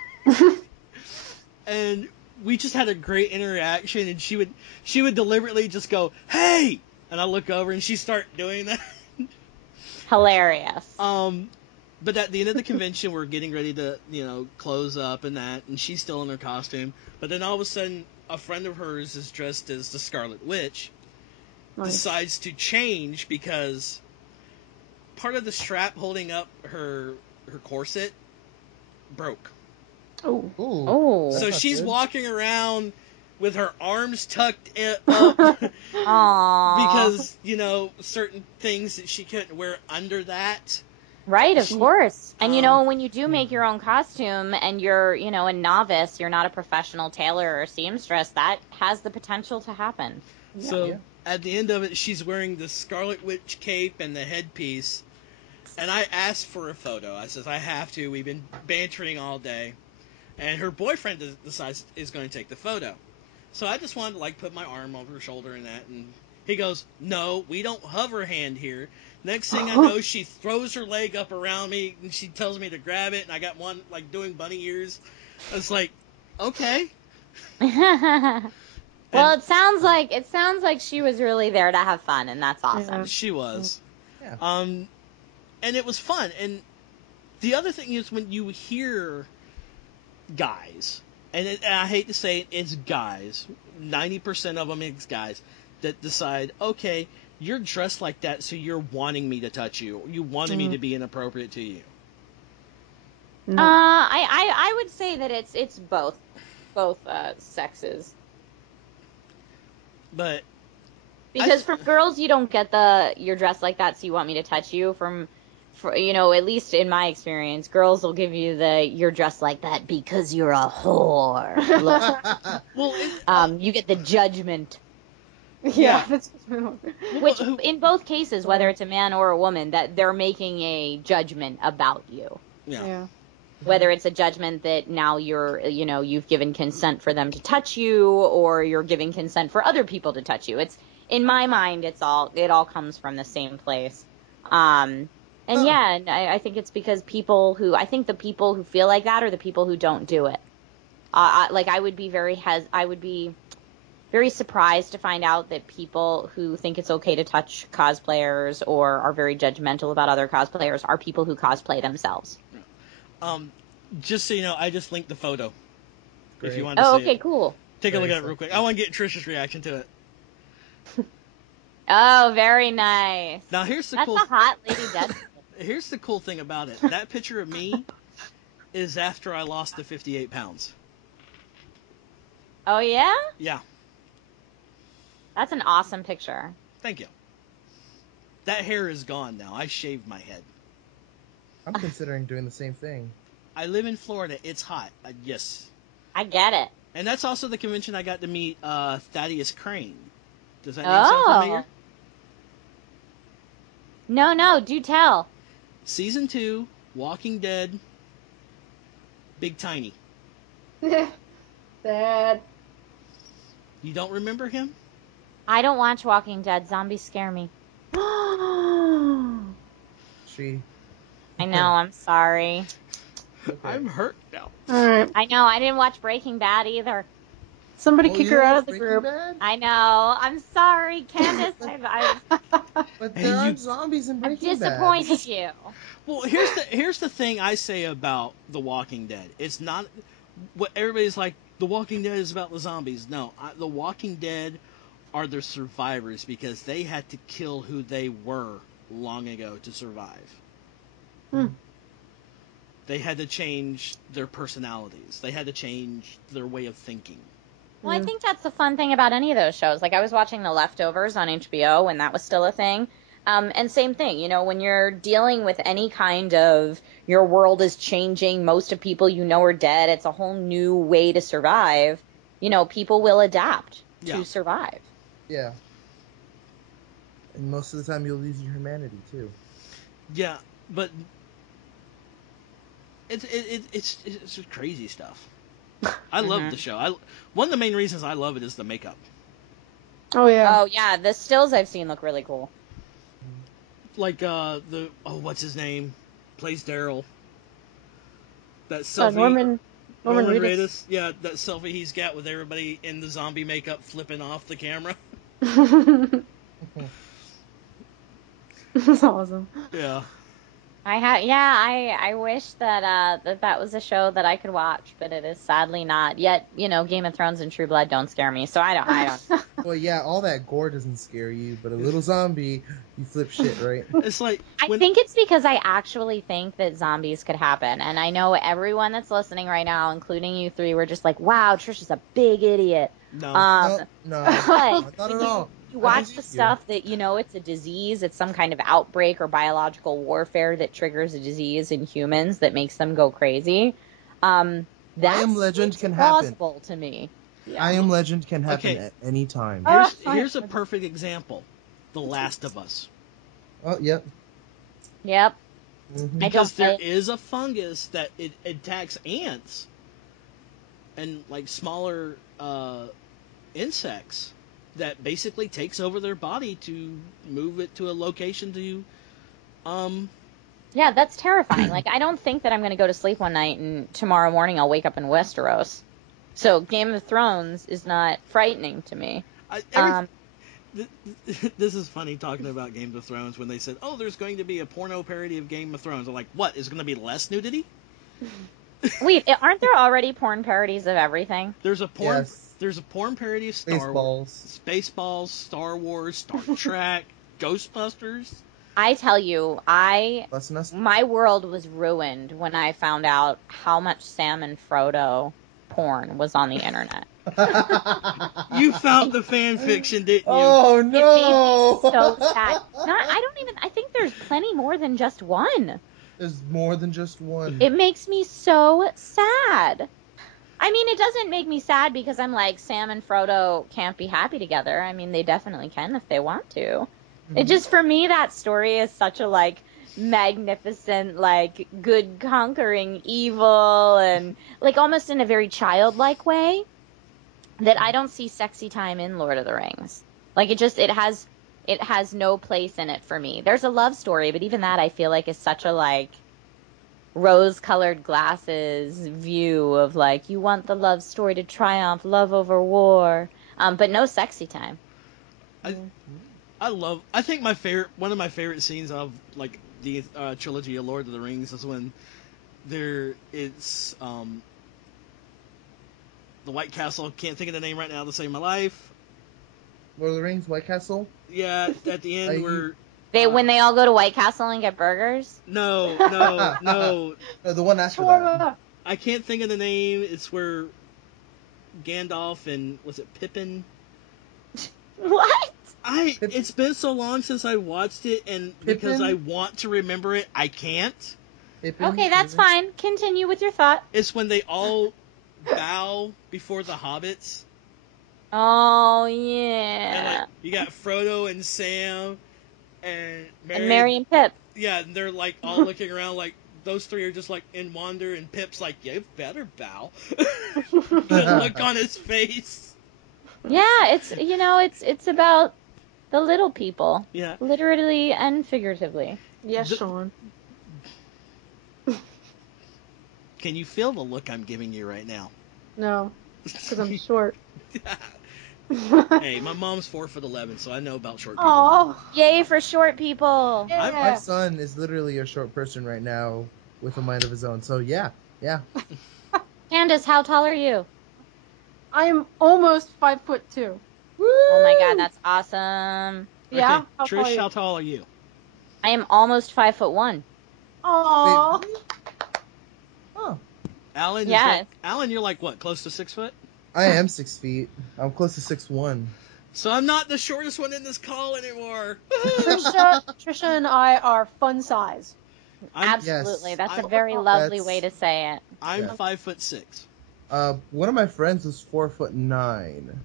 And we just had a great interaction, and she would deliberately just go, "Hey!" and I look over and she start doing that. Hilarious. But at the end of the convention, we're getting ready to, close up and that, and she's still in her costume. But then all of a sudden, a friend of hers is dressed as the Scarlet Witch, decides to change because part of the strap holding up her corset broke. Oh. So she's walking around with her arms tucked up because, certain things that she couldn't wear under that. Right, of course. And, when you do make your own costume and you're, a novice, you're not a professional tailor or seamstress, that has the potential to happen. So at the end of it, she's wearing the Scarlet Witch cape and the headpiece. And I asked for a photo. I says, I have to. We've been bantering all day. And her boyfriend decides is going to take the photo. So I just wanted to, put my arm over her shoulder and that. And he goes, no, we don't hover hand here. Next thing I know, she throws her leg up around me, and she tells me to grab it, and I got one, doing bunny ears. I was like, okay. Well, it sounds like she was really there to have fun, and that's awesome. She was. Yeah. And it was fun. And the other thing is when you hear guys, and I hate to say it, it's guys, 90% of them is guys, that decide, okay, you're dressed like that, so you're wanting me to touch you. You wanted me to be inappropriate to you. No. I would say that it's both sexes. But because from girls you don't get the you're dressed like that, so you want me to touch you. At least in my experience, girls will give you the you're dressed like that because you're a whore look. Well, you get the judgment. Yeah. Which, in both cases, whether it's a man or a woman, that they're making a judgment about you. Yeah. Whether it's a judgment that now you've given consent for them to touch you, or you're giving consent for other people to touch you. It's, in my mind, it all comes from the same place. And I think it's because I think the people who feel like that are the people who don't do it. I would be very surprised to find out that people who think it's okay to touch cosplayers or are very judgmental about other cosplayers are people who cosplay themselves. Just so you know, I just linked the photo. Great. If you want to see it. Okay, cool. Take a look at it real quick. I want to get Trisha's reaction to it. Oh, very nice. Now here's the That's cool. a hot lady dead. Here's the cool thing about it. That picture of me is after I lost the 58 pounds. Oh yeah? Yeah. That's an awesome picture. Thank you. That hair is gone now. I shaved my head. I'm considering doing the same thing. I live in Florida. It's hot. Yes. I get it. And that's also the convention I got to meet Thaddeus Crane. Does that name sound familiar? No, do tell. Season 2, Walking Dead, Big Tiny. Sad. You don't remember him? I don't watch Walking Dead. Zombies scare me. She. I know, I'm sorry. Okay. I'm hurt now. Alright. I know, I didn't watch Breaking Bad either. Somebody Oh, kick you her watched out of the Breaking group. Bad? I know. I'm sorry, Candice. But there aren't zombies in I've Breaking Bad. disappointed you. Well, here's the thing I say about The Walking Dead. It's not what everybody's like. The Walking Dead is about the zombies. No, The Walking Dead are the survivors because they had to kill who they were long ago to survive. They had to change their personalities. They had to change their way of thinking. Well, I think that's the fun thing about any of those shows. Like, I was watching The Leftovers on HBO when that was still a thing. And same thing, when you're dealing with any kind of your world is changing, most of people are dead, it's a whole new way to survive, people will adapt to survive. Yeah. And most of the time you'll lose your humanity, too. Yeah, but it's just crazy stuff. I love the show. One of the main reasons I love it is the makeup. Oh, yeah. Oh, yeah, the stills I've seen look really cool. Like, what's his name? Plays Daryl. That Sylvie. Norman Norman Norman Reedus. Reedus. Yeah, that selfie he's got with everybody in the zombie makeup flipping off the camera. That's awesome. Yeah. I wish that that was a show that I could watch, but it is sadly not. Yet, Game of Thrones and True Blood don't scare me, so I don't. Well, yeah, all that gore doesn't scare you, but a little zombie, you flip shit, right? It's like I think it's because I actually think that zombies could happen, and I know everyone that's listening right now, including you three, were just like, "Wow, Trisha's a big idiot." no. No, But not at all. you watch the stuff that it's a disease, it's some kind of outbreak or biological warfare that triggers a disease in humans that makes them go crazy. I Am Legend can happen. Plausible to me. Yeah. I Am Legend can happen Okay. at any time. Here's a perfect example. The Last of Us. Oh, yep. Yep. Mm-hmm. Because there is a fungus that it attacks ants and like smaller insects that basically takes over their body to move it to a location to Yeah, that's terrifying. Like, I don't think that I'm going to go to sleep one night and tomorrow morning I'll wake up in Westeros. So Game of Thrones is not frightening to me. This is funny talking about Game of Thrones when they said, "Oh, there's going to be a porno parody of Game of Thrones." I'm like, "What? Is going to be less nudity?" Wait, aren't there already porn parodies of everything? There's a porn. Yes. There's a porn parody of Star Wars, Spaceballs, Star Wars, Star Trek, Ghostbusters. I tell you, Listen us. my world was ruined when I found out how much Sam and Frodo porn was on the internet. You found the fan fiction, didn't you? Oh It made no! me so sad. I think there's plenty more than just one. There's more than just one. It makes me so sad. I mean, it doesn't make me sad because I'm like, Sam and Frodo can't be happy together. I mean, they definitely can if they want to. It just, for me, that story is such a, like, magnificent, like, good conquering evil and, like, almost in a very childlike way that I don't see sexy time in Lord of the Rings. Like, it has no place in it for me. There's a love story, but even that I feel like is such a, like, rose-colored glasses view of, like, you want the love story to triumph, love over war, but no sexy time. I think one of my favorite scenes of like the trilogy of Lord of the Rings is when it's the White Castle. Can't think of the name right now to save my life. Lord of the Rings, White Castle? Yeah, at the end where When they all go to White Castle and get burgers? No. No, the one after that. I can't think of the name. It's where Gandalf and was it Pippin? What? It's been so long since I watched it, and because I want to remember it, I can't. Okay, that's fine. Continue with your thought. It's when they all bow before the hobbits. Oh, And yeah. like, you got Frodo and Sam and Merry. And Merry and Pip. Yeah, and they're like all looking around like those three are just like in wonder, and Pip's like, "You better bow." The look on his face. Yeah, it's about the little people. Yeah. Literally and figuratively. Yes, Sean. Can you feel the look I'm giving you right now? No, because I'm short. Hey, my mom's 4'11", so I know about short people. Oh, Yay for short people. yeah. My son is literally a short person right now with a mind of his own. So yeah. Candice, how tall are you? I'm almost 5'2". Oh my god, that's awesome. Yeah. Okay, How tall are Trish, you? how tall are you? I am almost 5'1". Aww. Oh, Alan, Yeah. Alan, you're like what, close to 6 foot? I am 6 feet. I'm close to 6'1". So I'm not the shortest one in this call anymore. Trisha and I are fun size. Absolutely. Yes. That's a I'm- very lovely That's- way to say it. I'm Yeah. 5'6". One of my friends was 4'9".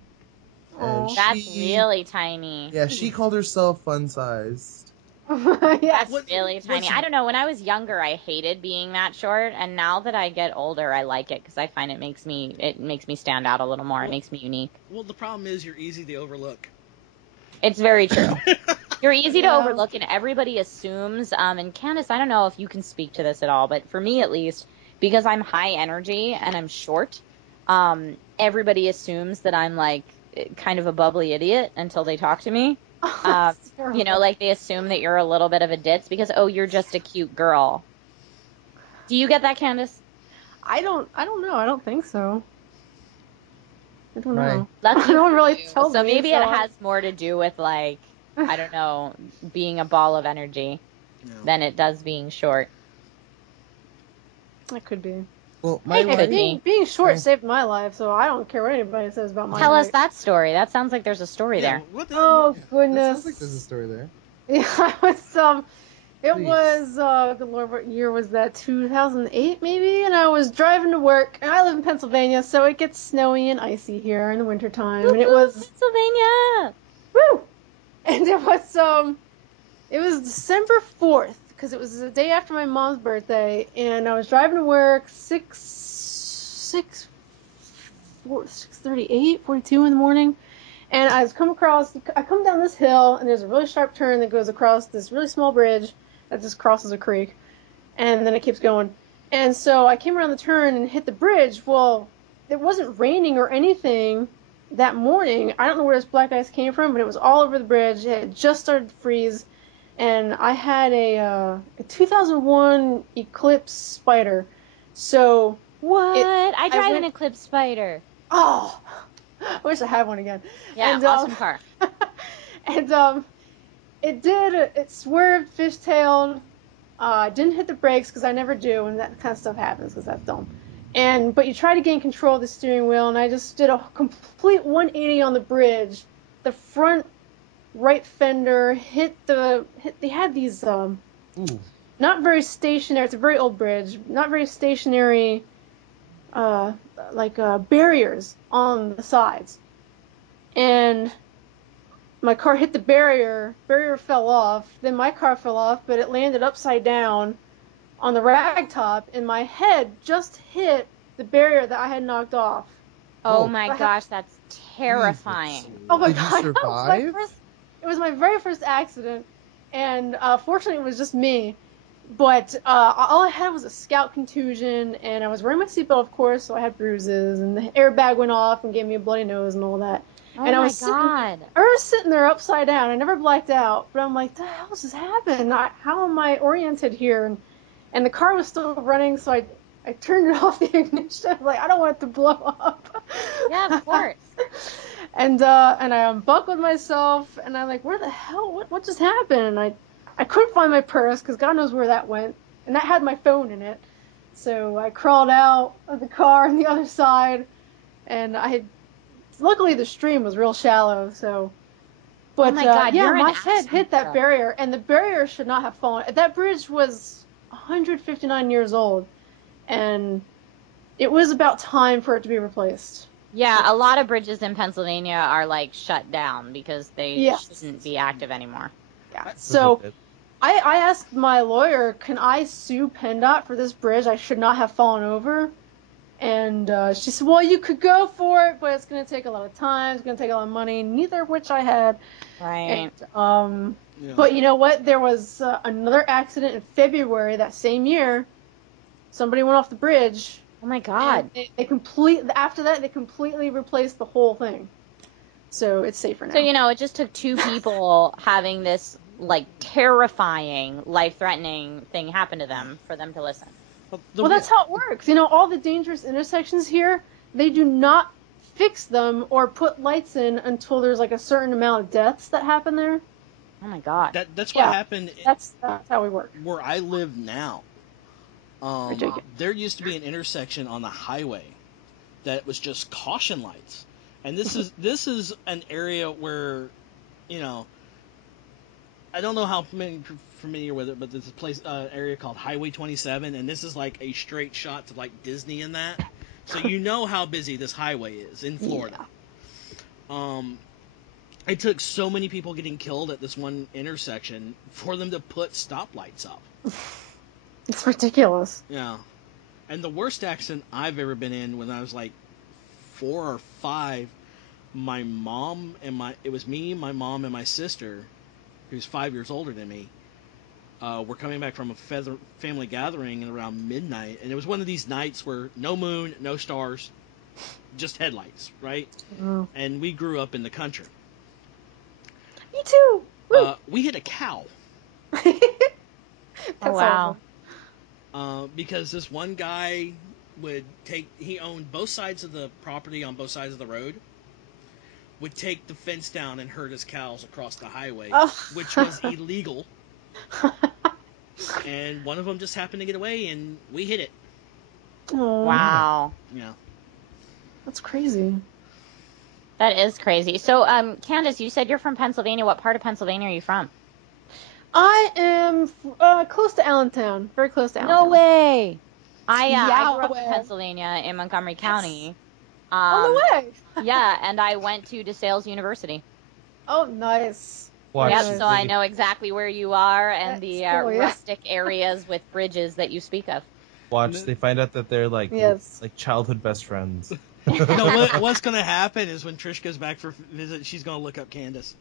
Aw. And That's she, really tiny. Yeah, she called herself fun-sized. Yes. That's What- really tiny. what's- I don't know. When I was younger, I hated being that short, and now that I get older, I like it because I find it makes me stand out a little more. It makes me unique. Well, the problem is you're easy to overlook. It's very true. You're easy to Yeah. overlook, and everybody assumes. And Candice, I don't know if you can speak to this at all, but for me at least, because I'm high energy and I'm short, everybody assumes that I'm like kind of a bubbly idiot until they talk to me. You know, like they assume that you're a little bit of a ditz because, oh, you're just a cute girl. Do you get that, Candice? I don't know. I don't think so. I don't Right. know. That's no one really you. tells So me. maybe it has more to do with like, I don't know, being a ball of energy than it does being short. That could be. Well, my It could wife, be. Being short saved my life, so I don't care what anybody says about my Tell us height. that story. That sounds like there's a story there. What the, Oh that goodness. sounds like there's a story there. Yeah, it Please. was good Lord, what year was that? 2008 maybe, and I was driving to work, and I live in Pennsylvania, so it gets snowy and icy here in the wintertime, and it was Pennsylvania. woo, and it was December 4th because it was the day after my mom's birthday, and I was driving to work 6:38, 42 in the morning. And I come down this hill, and there's a really sharp turn that goes across this really small bridge that just crosses a creek, and then it keeps going. And so I came around the turn and hit the bridge. Well, it wasn't raining or anything that morning. I don't know where this black ice came from, but it was all over the bridge. It had just started to freeze, and I had a 2001 Eclipse Spider. So what? I drive an Eclipse Spider. Oh, I wish I had one again. Yeah, and, awesome car. And it swerved, fishtailed, didn't hit the brakes because I never do, and that kind of stuff happens because that's dumb. But you try to gain control of the steering wheel, and I just did a complete 180 on the bridge. The front right fender they had these, not very stationary, it's a very old bridge, not very stationary, barriers on the sides. And my car hit the barrier fell off, then my car fell off, but it landed upside down on the rag top, and my head just hit the barrier that I had knocked off. Oh my gosh, that's terrifying. Oh my Did god. you survive? It was my very first accident, and fortunately it was just me. But all I had was a scalp contusion, and I was wearing my seatbelt, of course, so I had bruises, and the airbag went off and gave me a bloody nose and all that. Oh and my I was sitting there upside down. I never blacked out, but I'm like, the hell does this happen? How am I oriented here? And the car was still running, so I turned it off the ignition. Like, I don't want it to blow up. Yeah, of course. And I unbuckled myself, and I'm like, where the hell? What just happened? And I couldn't find my purse because God knows where that went, and that had my phone in it. So I crawled out of the car on the other side, and luckily the stream was real shallow. So, but oh my God, my head hit that barrier, and the barrier should not have fallen. That bridge was 159 years old, and it was about time for it to be replaced. Yeah, a lot of bridges in Pennsylvania are like shut down because they shouldn't be active anymore. Yeah. So I asked my lawyer, can I sue PennDOT for this bridge? I should not have fallen over. And she said, well, you could go for it, but it's going to take a lot of time. It's going to take a lot of money, neither of which I had. Right. And, But you know what? There was another accident in February that same year. Somebody went off the bridge. Oh, my God. After that, they completely replaced the whole thing. So it's safer now. So, it just took two people having this, like, terrifying, life-threatening thing happen to them for them to listen. Well, that's how it works. All the dangerous intersections here, they do not fix them or put lights in until there's, like, a certain amount of deaths that happen there. Oh, my God. That's what happened. That's how we work. Where I live now, there used to be an intersection on the highway that was just caution lights. And this is an area where, I don't know how familiar with it, but there's a place, area called Highway 27, and this is like a straight shot to like Disney and that. So you know how busy this highway is in Florida. Yeah. It took so many people getting killed at this one intersection for them to put stoplights up. It's ridiculous. Yeah. And the worst accident I've ever been in when I was like 4 or 5, it was me, my mom, and my sister, who's 5 years older than me. were coming back from a family gathering at around midnight, and it was one of these nights where no moon, no stars, just headlights, right? Oh. And we grew up in the country. Me too. We hit a cow. That's Oh, wow. awful. Because this one guy he owned both sides of the property on both sides of the road, would take the fence down and herd his cows across the highway, Oh. which was illegal. And one of them just happened to get away, and we hit it. Oh, Wow. Yeah. that's crazy. That is crazy. So, Candice, you said you're from Pennsylvania. What part of Pennsylvania are you from? I am close to Allentown. Very close to Allentown. No way. I grew up in Yahweh. Pennsylvania in Montgomery County. Oh, no way. Yeah, and I went to DeSales University. Oh, nice. Watch Yep, the so I city. know exactly where you are and the That's cool, yeah. rustic areas with bridges that you speak of. Watch, they find out that they're like Yes. like childhood best friends. No, what's going to happen is when Trish goes back for a visit, she's going to look up Candice.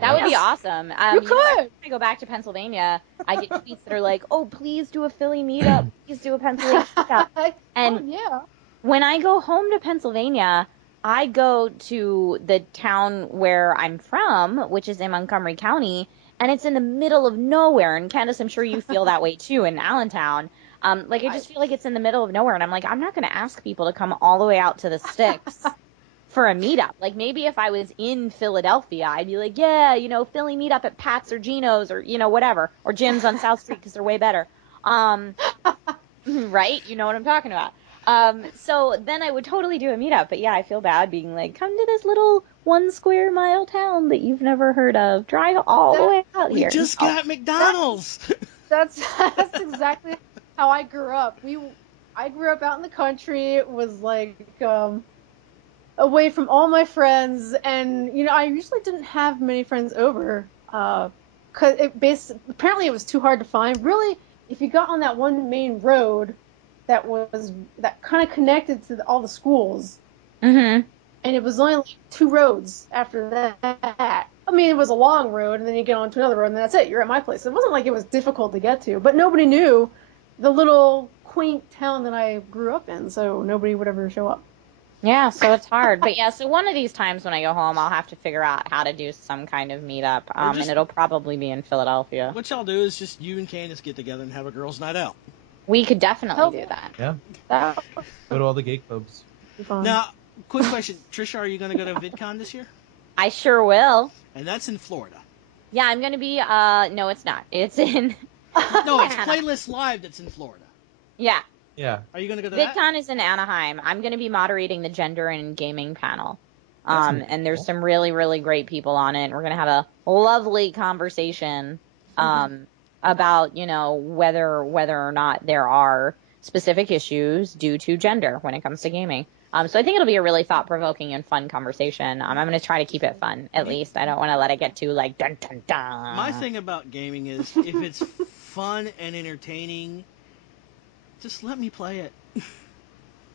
That would be Yes. awesome. You know, could. when I go back to Pennsylvania, I get tweets that are like, "Oh, please do a Philly meetup. Please do a Pennsylvania meetup." And oh, yeah. when I go home to Pennsylvania, I go to the town where I'm from, which is in Montgomery County, and it's in the middle of nowhere. And Candace, I'm sure you feel that way too in Allentown. I just feel like it's in the middle of nowhere, and I'm like, I'm not going to ask people to come all the way out to the sticks for a meetup. Like, maybe if I was in Philadelphia, I'd be like, yeah, Philly meetup at Pat's or Gino's or, whatever, or Jim's on South Street because they're way better. Right? You know what I'm talking about. So then I would totally do a meetup, but yeah, I feel bad being like, come to this little 1 square mile town that you've never heard of. Drive all the way out We here. just got McDonald's. That's exactly how I grew up. I grew up out in the country. It was like away from all my friends, and I usually didn't have many friends over because apparently it was too hard to find. Really, if you got on that one main road that kind of connected to all the schools, Mm-hmm. and it was only like 2 roads after that. I mean, it was a long road, and then you get onto another road, and that's it. You're at my place. It wasn't like it was difficult to get to, but nobody knew the little quaint town that I grew up in, so nobody would ever show up. Yeah, so it's hard. But yeah, so one of these times when I go home, I'll have to figure out how to do some kind of meetup, and it'll probably be in Philadelphia. What y'all do is just you and Candice get together and have a girls' night out. We could definitely do that. Yeah. That Go to all the gay clubs. Be fun. Now, quick question. Trisha, are you going to go to VidCon this year? I sure will. And that's in Florida. Yeah, I'm going to be, no, it's not. It's in... No, it's Playlist Live that's in Florida. Yeah. Yeah. Are you going to go to that? VidCon is in Anaheim. I'm going to be moderating the gender and gaming panel. That's And there's some really, really great people on it. We're going to have a lovely conversation about, whether or not there are specific issues due to gender when it comes to gaming. So I think it'll be a really thought-provoking and fun conversation. I'm going to try to keep it fun, at least. I don't want to let it get too, like, dun-dun-dun. My thing about gaming is if it's fun and entertaining, just let me play it.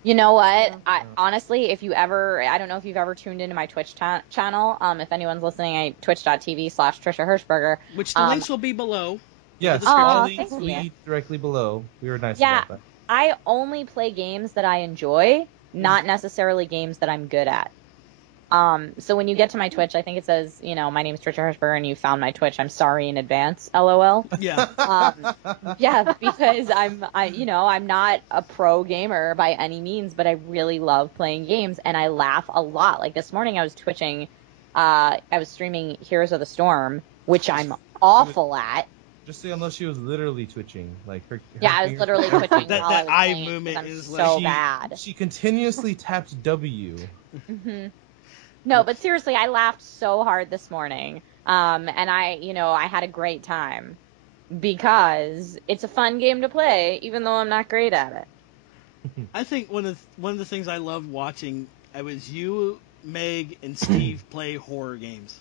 You know what? Honestly, if you ever, I don't know if you've ever tuned into my Twitch channel. If anyone's listening, twitch.tv/Trisha Hershberger. Which the links will be below. Yes. Aw, Please thank you. tweet directly below. We were nice Yeah. about that. I only play games that I enjoy, not necessarily games that I'm good at. So when you get to my Twitch, I think it says, my name is Trisha Hershberger and you found my Twitch. I'm sorry in advance, LOL. Yeah. Yeah, because I'm not a pro gamer by any means, but I really love playing games and I laugh a lot. Like this morning I was streaming Heroes of the Storm, which I'm awful at. Just so you know, she was literally twitching. Like her I was literally twitching That while I was eye playing movement 'cause I'm is so like- bad. She continuously tapped W. Mm-hmm. No, but seriously, I laughed so hard this morning, and I had a great time because it's a fun game to play, even though I'm not great at it. I think one of the things I loved watching was you, Meg, and Steve play horror games.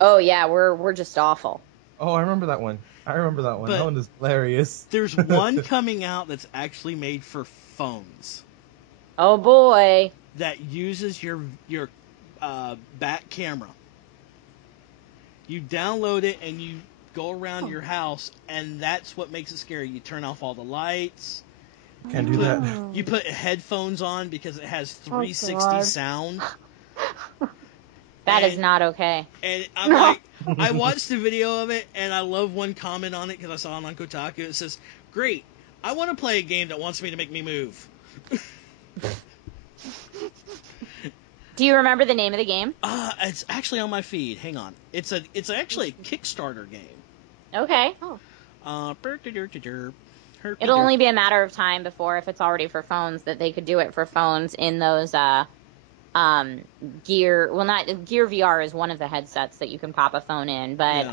Oh yeah, we're just awful. Oh, I remember that one. But- That one is hilarious. There's one coming out that's actually made for phones Oh boy. that uses your back camera. You download it and you go around your house, and that's what makes it scary. You turn off all the lights. Can't do that. You put headphones on because it has 360 God. sound. That is not okay. And I'm like, I watched the video of it, and I love one comment on it because I saw it on Kotaku. It says, "Great, I want to play a game that wants me to make me move." Do you remember the name of the game? It's actually on my feed. Hang on. It's actually a Kickstarter game. Okay. It'll only be a matter of time before, if it's already for phones, that they could do it for phones in those Gear. Well, not Gear VR is one of the headsets that you can pop a phone in, but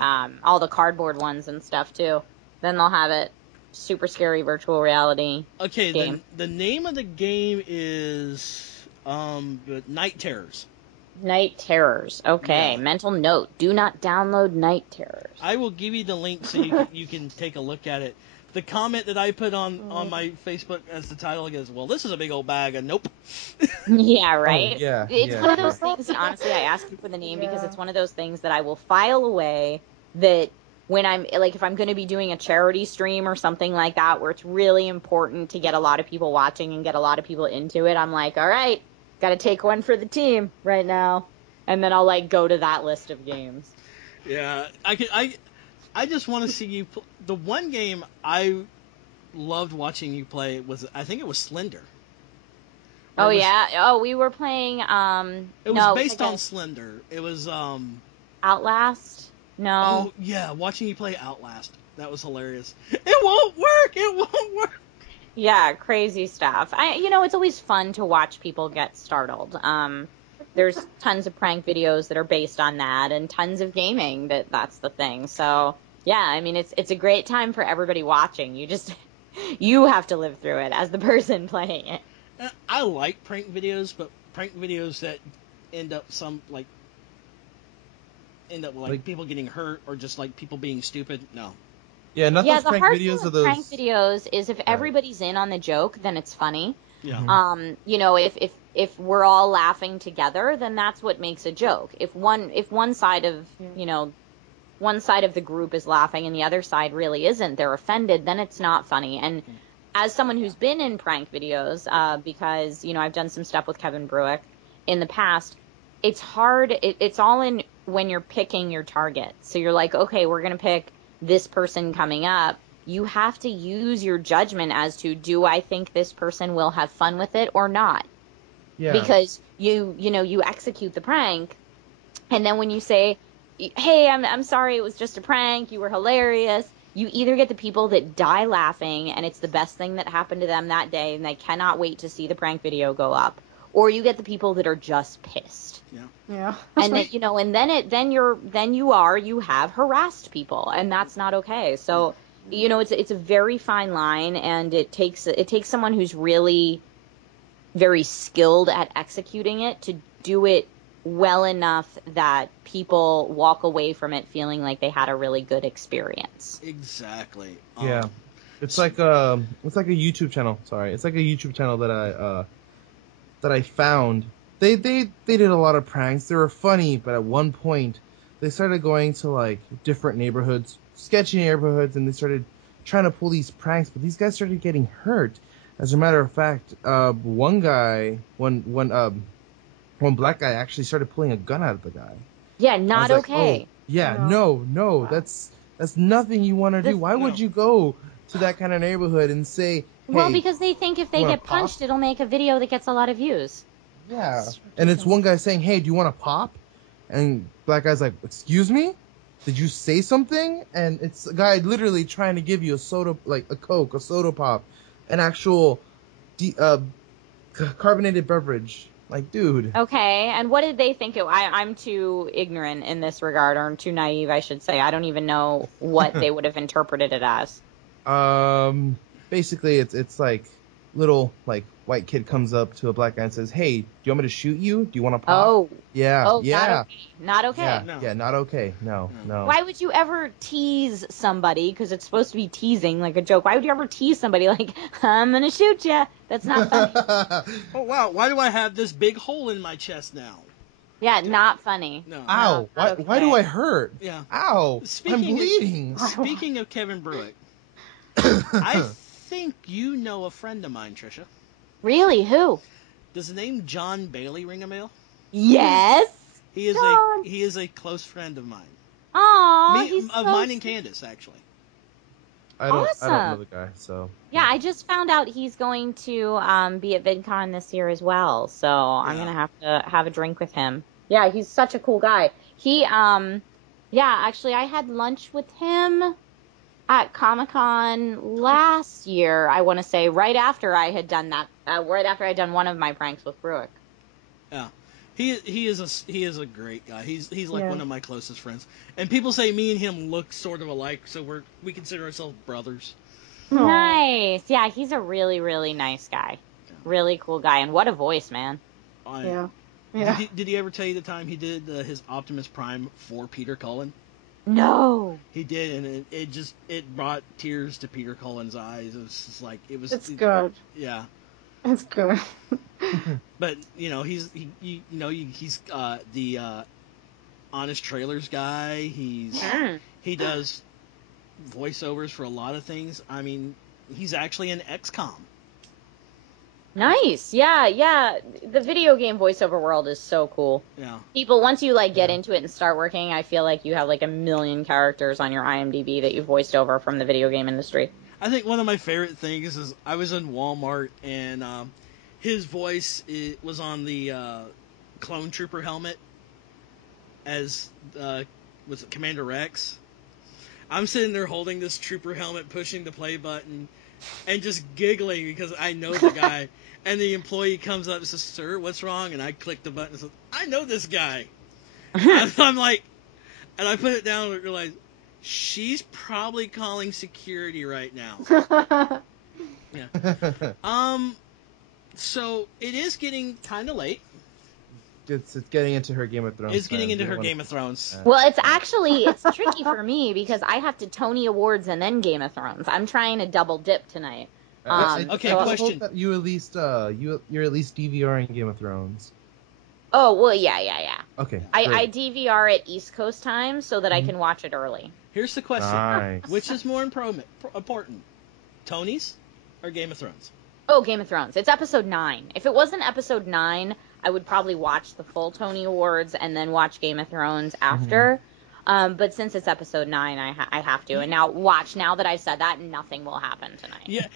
all the cardboard ones and stuff too. Then they'll have it super scary virtual reality. Okay, game. The name of the game is Night Terrors. Night Terrors. Okay, Yeah. mental note: do not download Night Terrors. I will give you the link so you can take a look at it. The comment that I put on my Facebook as the title goes, "Well, this is a big old bag of nope." Yeah, right. Oh, yeah, It's yeah, one of those things, and honestly, I ask you for the name because it's one of those things that I will file away. That when I'm like, if I'm going to be doing a charity stream or something like that, where it's really important to get a lot of people watching and get a lot of people into it, I'm like, all right, got to take one for the team right now, and then I'll like go to that list of games. Yeah, I just want to see you. The one game I loved watching you play was, I think it was Slender. Oh yeah. Oh, we were playing. It was based on Slender. It was Outlast. No. Oh yeah, watching you play Outlast. That was hilarious. It won't work. It won't work. Yeah, crazy stuff. It's always fun to watch people get startled. There's tons of prank videos that are based on that, and tons of gaming that's the thing. So yeah, I mean, it's a great time for everybody watching. You have to live through it as the person playing it. I like prank videos, but prank videos that end up like people getting hurt or just like people being stupid. No. Yeah, not those the prank hard videos thing of with those. prank videos is if everybody's in on the joke, then it's funny. Yeah. If we're all laughing together, then that's what makes a joke. If one side of one side of the group is laughing and the other side really isn't, they're offended, then it's not funny. And as someone who's been in prank videos, because I've done some stuff with Kevin Bruick in the past, it's hard. It's all in when you're picking your target. So you're like, okay, we're gonna pick this person coming up. You have to use your judgment as to, do I think this person will have fun with it or not? Yeah. Because you execute the prank, and then when you say, hey, I'm sorry, it was just a prank, you were hilarious, you either get the people that die laughing and it's the best thing that happened to them that day and they cannot wait to see the prank video go up, or you get the people that are just pissed. Yeah. And then you have harassed people, and that's not okay. So it's a very fine line, and it takes someone who's really very skilled at executing it to do it well enough that people walk away from it feeling like they had a really good experience. Exactly. Yeah. It's like a YouTube channel. Sorry, it's like a YouTube channel that I found. They did a lot of pranks. They were funny, but at one point they started going to like different neighborhoods, sketchy neighborhoods, and they started trying to pull these pranks. But these guys started getting hurt. As a matter of fact, one black guy actually started pulling a gun out of the guy. Yeah, not okay. Oh, yeah, no, Wow. that's nothing you want to do. Why would you go to that kind of neighborhood and say, hey, well, because they think if they wanna get punched, it'll make a video that gets a lot of views. yeah, and it's one guy saying, hey, do you want to pop? And black guy's like, excuse me? Did you say something? And it's a guy literally trying to give you a soda, like a Coke, a soda pop, an actual carbonated beverage. Like, dude. Okay, and what did they think? I'm too ignorant in this regard, or I'm too naive, I should say. I don't even know what they would have interpreted it as. Basically, it's like little like white kid comes up to a black guy and says, "Hey, do you want me to shoot you? Do you want to pop?" Oh. Yeah. Oh, yeah. Not okay. Yeah, No. yeah, not okay. No. Why would you ever tease somebody? Because it's supposed to be teasing, like a joke. Why would you ever tease somebody like, I'm going to shoot you? That's not funny. Oh wow! Why do I have this big hole in my chest now? Yeah, not funny. No. Ow! okay. Why do I hurt? Yeah. Ow! I'm Speaking of- bleeding. Speaking of Kevin Bruick, I think you know a friend of mine, Trisha. Really? Who? Does the name John Bailey ring a bell? Yes. He is John. he is a close friend of mine. Aw, he's Of so mine and sweet. Candice, actually. I don't know Awesome. the guy, so. Yeah, I just found out he's going to be at VidCon this year as well, so I'm Yeah. gonna have to have a drink with him. Yeah, he's such a cool guy. He yeah, actually, I had lunch with him at Comic-Con last year. I want to say right after I had done that, right after I'd done one of my pranks with Bruick. Yeah. He is a great guy. He's like Yeah. one of my closest friends. And people say me and him look sort of alike, so we consider ourselves brothers. Aw. Nice. Yeah, he's a really, really nice guy. Really cool guy, and what a voice, man. Yeah. Yeah. Did he ever tell you the time he did his Optimus Prime for Peter Cullen? No. He did, and it brought tears to Peter Cullen's eyes. It was just like it was. It's good. Yeah. It's good. But he's the Honest Trailers guy. He does voiceovers for a lot of things. I mean, he's actually in XCOM. Nice. Yeah. The video game voiceover world is so cool. Yeah. People, once you get into it and start working, I feel like you have a million characters on your IMDb that you've voiced over from the video game industry. I think one of my favorite things is I was in Walmart and his voice was on the Clone Trooper helmet as was it Commander Rex. I'm sitting there holding this Trooper helmet, pushing the play button, and just giggling because I know the guy. And the employee comes up and says, "Sir, what's wrong?" And I click the button and says, "I know this guy." And I'm like, and I put it down and realize she's probably calling security right now. Yeah. So it is getting kind of late. It's getting into her Game of Thrones. It's getting into her Game of Thrones. Well, it's tricky for me because I have to Tony Awards and then Game of Thrones. I'm trying to double dip tonight. Okay, so, question. I hope that you at least you're at least DVRing Game of Thrones. Oh well, yeah. Okay. I DVR at East Coast time so that I can watch it early. Here's the question: Nice. which is more important, Tony's or Game of Thrones? Oh, Game of Thrones. It's episode 9. If it wasn't episode 9, I would probably watch the full Tony Awards and then watch Game of Thrones after. But since it's episode 9, I have to. And now that I've said that, nothing will happen tonight. Yeah,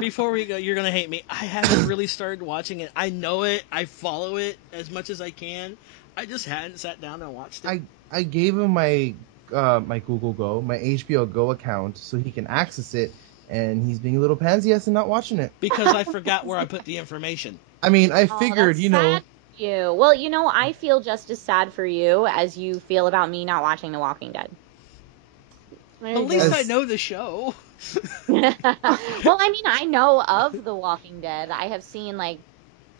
before we go, you're gonna hate me. I haven't really started watching it. I know it. I follow it as much as I can. I just hadn't sat down and watched it. I gave him my my Google Go, my HBO Go account, so he can access it, and he's being a little pansy-ass and not watching it. Because I forgot where I put the information. I mean, I figured, that's sad for you. Well, I feel just as sad for you as you feel about me not watching The Walking Dead. At least I know the show. Well, I mean, I know of The Walking Dead. I have seen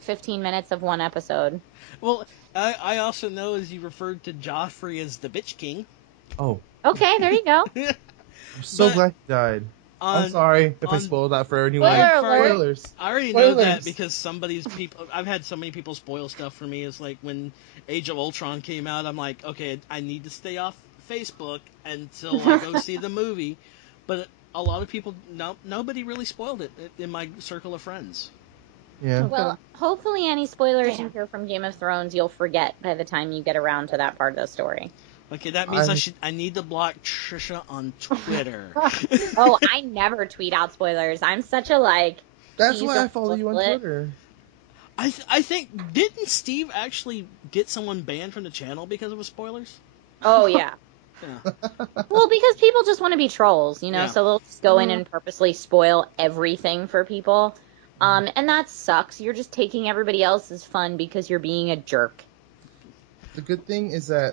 15 minutes of one episode. Well, I also know as you referred to Joffrey as the Bitch King. Oh. Okay, there you go. I'm so glad he died. I'm sorry if I spoiled that for anyone. Spoilers. I already know that because I've had so many people spoil stuff for me. It's like when Age of Ultron came out, I'm like, okay, I need to stay off Facebook until I go see the movie. But a lot of people, nobody really spoiled it in my circle of friends. Yeah. Well, hopefully any spoilers you hear from Game of Thrones you'll forget by the time you get around to that part of the story. Okay, that means I need to block Trisha on Twitter. Oh, I never tweet out spoilers. I'm such a That's why I follow you on Twitter. I think didn't Steve actually get someone banned from the channel because of his spoilers? Oh yeah. Yeah. Well, because people just want to be trolls, Yeah. so they'll just go in and purposely spoil everything for people. And that sucks. You're just taking everybody else's fun because you're being a jerk. The good thing is that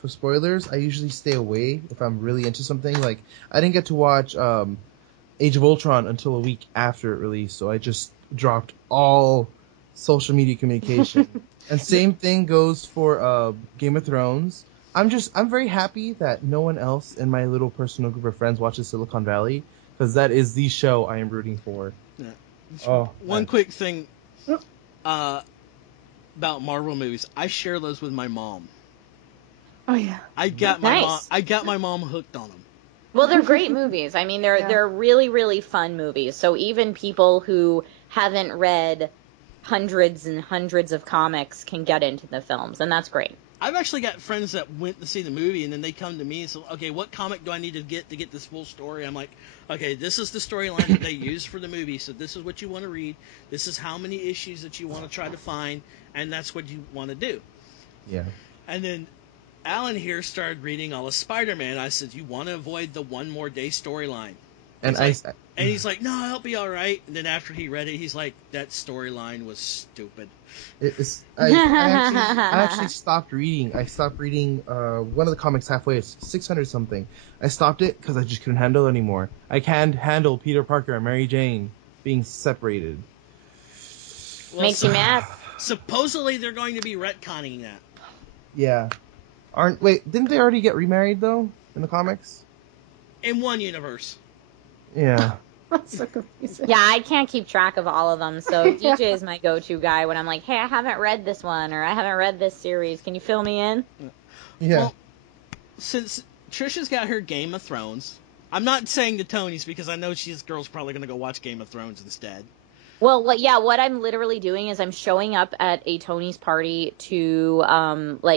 for spoilers, I usually stay away if I'm really into something. Like, I didn't get to watch Age of Ultron until a week after it released, so I just dropped all social media communication. And same thing goes for Game of Thrones. I'm very happy that no one else in my little personal group of friends watches Silicon Valley, because that is the show I am rooting for. Yeah. Oh, One quick thing. about Marvel movies. I share those with my mom. Oh yeah. I got my mom hooked on them. Well, they're great movies. I mean, they're really, really fun movies. So even people who haven't read hundreds and hundreds of comics can get into the films, and that's great. I've actually got friends that went to see the movie, and then they come to me and say, okay, what comic do I need to get this full story? I'm like, okay, this is the storyline that they used for the movie, so this is what you want to read. This is how many issues that you want to try to find, and that's what you want to do. Yeah. And then Alan here started reading all of Spider-Man. I said, you want to avoid the one more day storyline. And he's like, no, I'll be all right. And then after he read it, he's like, that storyline was stupid. I actually stopped reading. I stopped reading one of the comics halfway. It's 600 something. I stopped it because I just couldn't handle it anymore. I can't handle Peter Parker and Mary Jane being separated. Well, makes you mad. Supposedly they're going to be retconning that. Yeah. Didn't they already get remarried though in the comics? In one universe. Yeah. That's so confusing. Yeah, I can't keep track of all of them, so DJ is my go-to guy when I'm like, hey, I haven't read this one, or I haven't read this series. Can you fill me in? Yeah. Well, since Trisha's got her Game of Thrones, I'm not saying to Tony's because I know this girl's probably going to go watch Game of Thrones instead. Well, what I'm literally doing is I'm showing up at a Tony's party to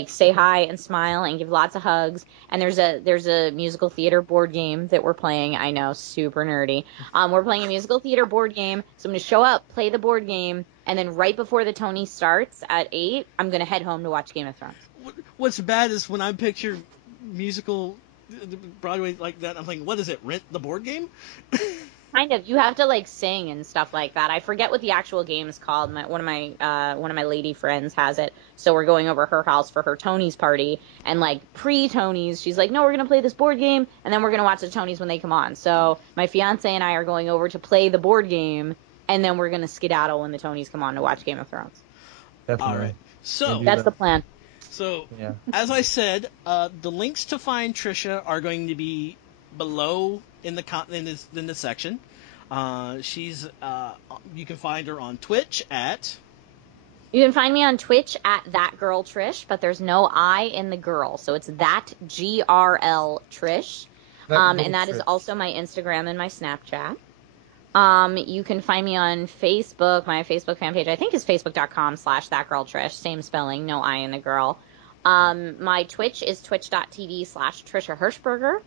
say hi and smile and give lots of hugs. And there's a musical theater board game that we're playing. I know, super nerdy. We're playing a musical theater board game. So I'm going to show up, play the board game, and then right before the Tony starts at 8, I'm going to head home to watch Game of Thrones. What's bad is when I picture musical Broadway like that, I'm thinking, what is it, Rent the board game? Kind of. You have to sing and stuff like that. I forget what the actual game is called. One of my lady friends has it, so we're going over her house for her Tony's party. And pre-Tony's, she's like, "No, we're gonna play this board game, and then we're gonna watch the Tonys when they come on." So my fiance and I are going over to play the board game, and then we're gonna skedaddle when the Tonys come on to watch Game of Thrones. Definitely. All right. So that's the plan. So as I said, the links to find Trisha are going to be below in the section. She's you can find her on Twitch at. You can find me on Twitch at That Girl Trish, but there's no I in the girl, so it's That GRL Trish, and that is also my Instagram and my Snapchat. You can find me on Facebook. My Facebook fan page I think is facebook.com/thatgirltrish, same spelling, no I in the girl. My Twitch is twitch.tv/Trisha Hershberger.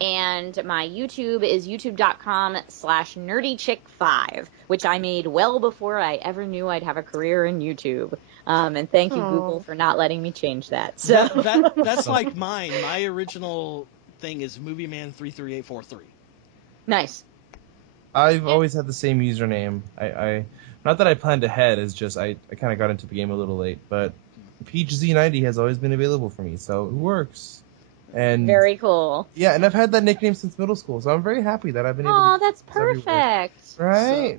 And my YouTube is youtube.com/nerdychick5, which I made well before I ever knew I'd have a career in YouTube. And thank you, Google, for not letting me change that. So that's like mine. My original thing is MovieMan33843. Nice. I've always had the same username. I not that I planned ahead, it's just I kind of got into the game a little late, but PeachZ90 has always been available for me, so it works. And very cool. Yeah, and I've had that nickname since middle school, so I'm very happy that I've been able to. Oh, that's perfect. Right?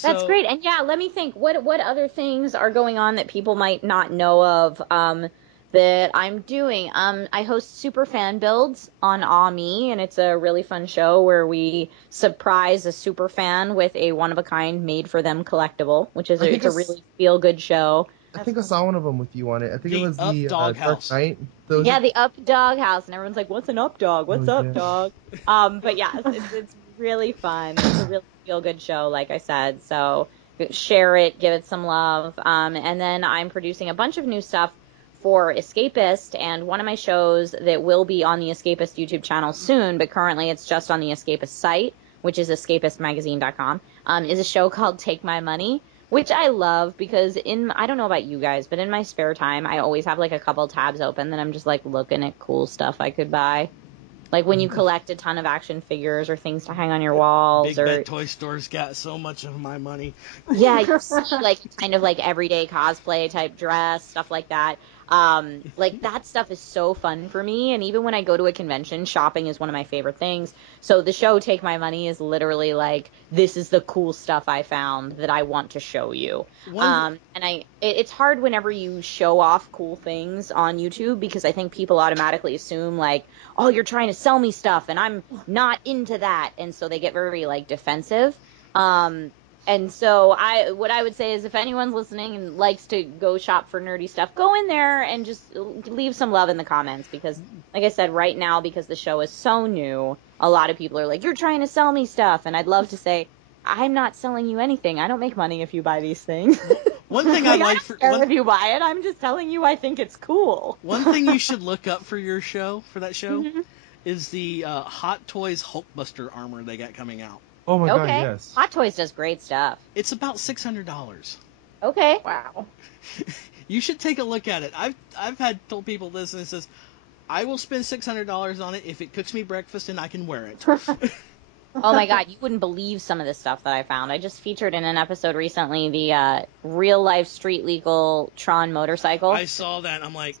That's great. And yeah, let me think. What other things are going on that people might not know of that I'm doing? I host super fan builds on AME, and it's a really fun show where we surprise a super fan with a one-of-a-kind made-for-them collectible, which is it's a really feel-good show. I think I saw one of them with you on it. I think it was the Dark Knight. The Up Dog House, and everyone's like, "What's an Up Dog? What's up, dog?" But yeah, it's really fun. It's a really feel-good show, like I said. So share it, give it some love, and then I'm producing a bunch of new stuff for Escapist, and one of my shows that will be on the Escapist YouTube channel soon, but currently it's just on the Escapist site, which is escapistmagazine.com, is a show called Take My Money. Which I love because I don't know about you guys, but in my spare time, I always have a couple tabs open that I'm just looking at cool stuff I could buy. Like when you collect a ton of action figures or things to hang on your walls. Big Bad Toy Store's got so much of my money. Yeah, you see kind of everyday cosplay type dress, stuff like that. That stuff is so fun for me, and even when I go to a convention, shopping is one of my favorite things. So the show Take My Money is literally this is the cool stuff I found that I want to show you. It's hard whenever you show off cool things on YouTube because I think people automatically assume oh, you're trying to sell me stuff and I'm not into that, and so they get very defensive. And And so what I would say is if anyone's listening and likes to go shop for nerdy stuff, go in there and just leave some love in the comments because, like I said, right now, because the show is so new, a lot of people are like, you're trying to sell me stuff. And I'd love to say, I'm not selling you anything. I don't make money if you buy these things. One thing I like for if you buy it, I'm just telling you I think it's cool. One thing you should look up for that show, is the Hot Toys Hulkbuster armor they got coming out. Oh my god, Okay. yes. Hot Toys does great stuff. It's about $600. Okay. Wow. You should take a look at it. I've had told people this, and it says, I will spend $600 on it if it cooks me breakfast and I can wear it. Oh my god, you wouldn't believe some of the stuff that I found. I just featured in an episode recently the real life street legal Tron motorcycle. I saw that. I'm like,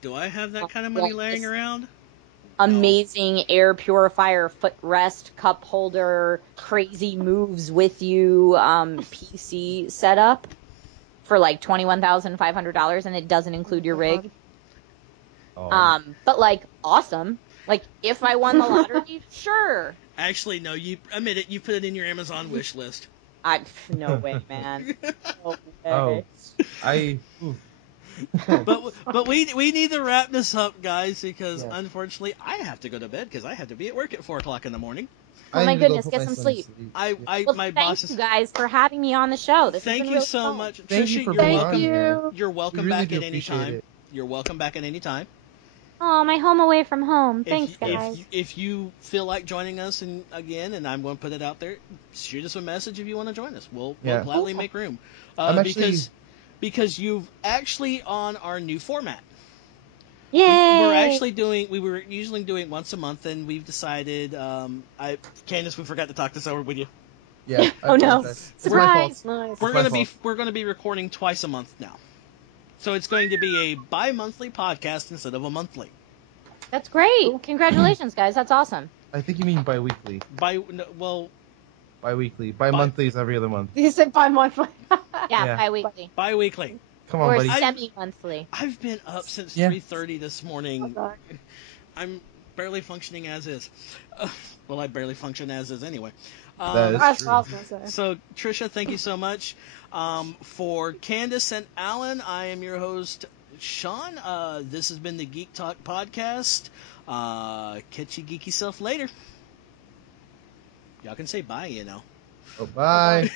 do I have that kind of money laying around? Amazing air purifier, footrest, cup holder, crazy moves with you PC setup for like $21,500, and it doesn't include your rig. Oh. But like awesome. Like if I won the lottery, sure. Actually, no. You admit it. You put it in your Amazon wish list. No way, man. No Oh, way. But we need to wrap this up, guys, because unfortunately I have to go to bed because I have to be at work at 4:00 in the morning. Oh my goodness, get some sleep. My boss thank you guys for having me on the show. Thank you so much, Thank Trisha. you for You're being welcome. on here. You're welcome We really back do at any appreciate time. it. You're welcome back at any time. Oh, my home away from home. Thanks, guys. If you feel like joining us again, and I'm going to put it out there, shoot us a message if you want to join us. We'll gladly make room. Because you've actually on our new format. Yay! We were usually doing once a month, and we've decided, Candice, we forgot to talk this over with you. Yeah. Oh no! Surprise! Nice. We're gonna be recording twice a month now, so it's going to be a bi-monthly podcast instead of a monthly. That's great! Congratulations, guys. That's awesome. I think you mean bi-weekly. Bi-weekly. Bi-monthly is every other month. You said bi-monthly. Yeah, bi-weekly. Bi-weekly. Come on, Or buddy. semi-monthly. I've been up since 3:30 this morning. Oh, I'm barely functioning as is. Well, I barely function as is anyway. That is That's true. what I was gonna say. So, Trisha, thank you so much. For Candice and Alan, I am your host, Sean. This has been the Geek Talk Podcast. Catch your geeky self later. Y'all can say bye, you know. Oh, bye.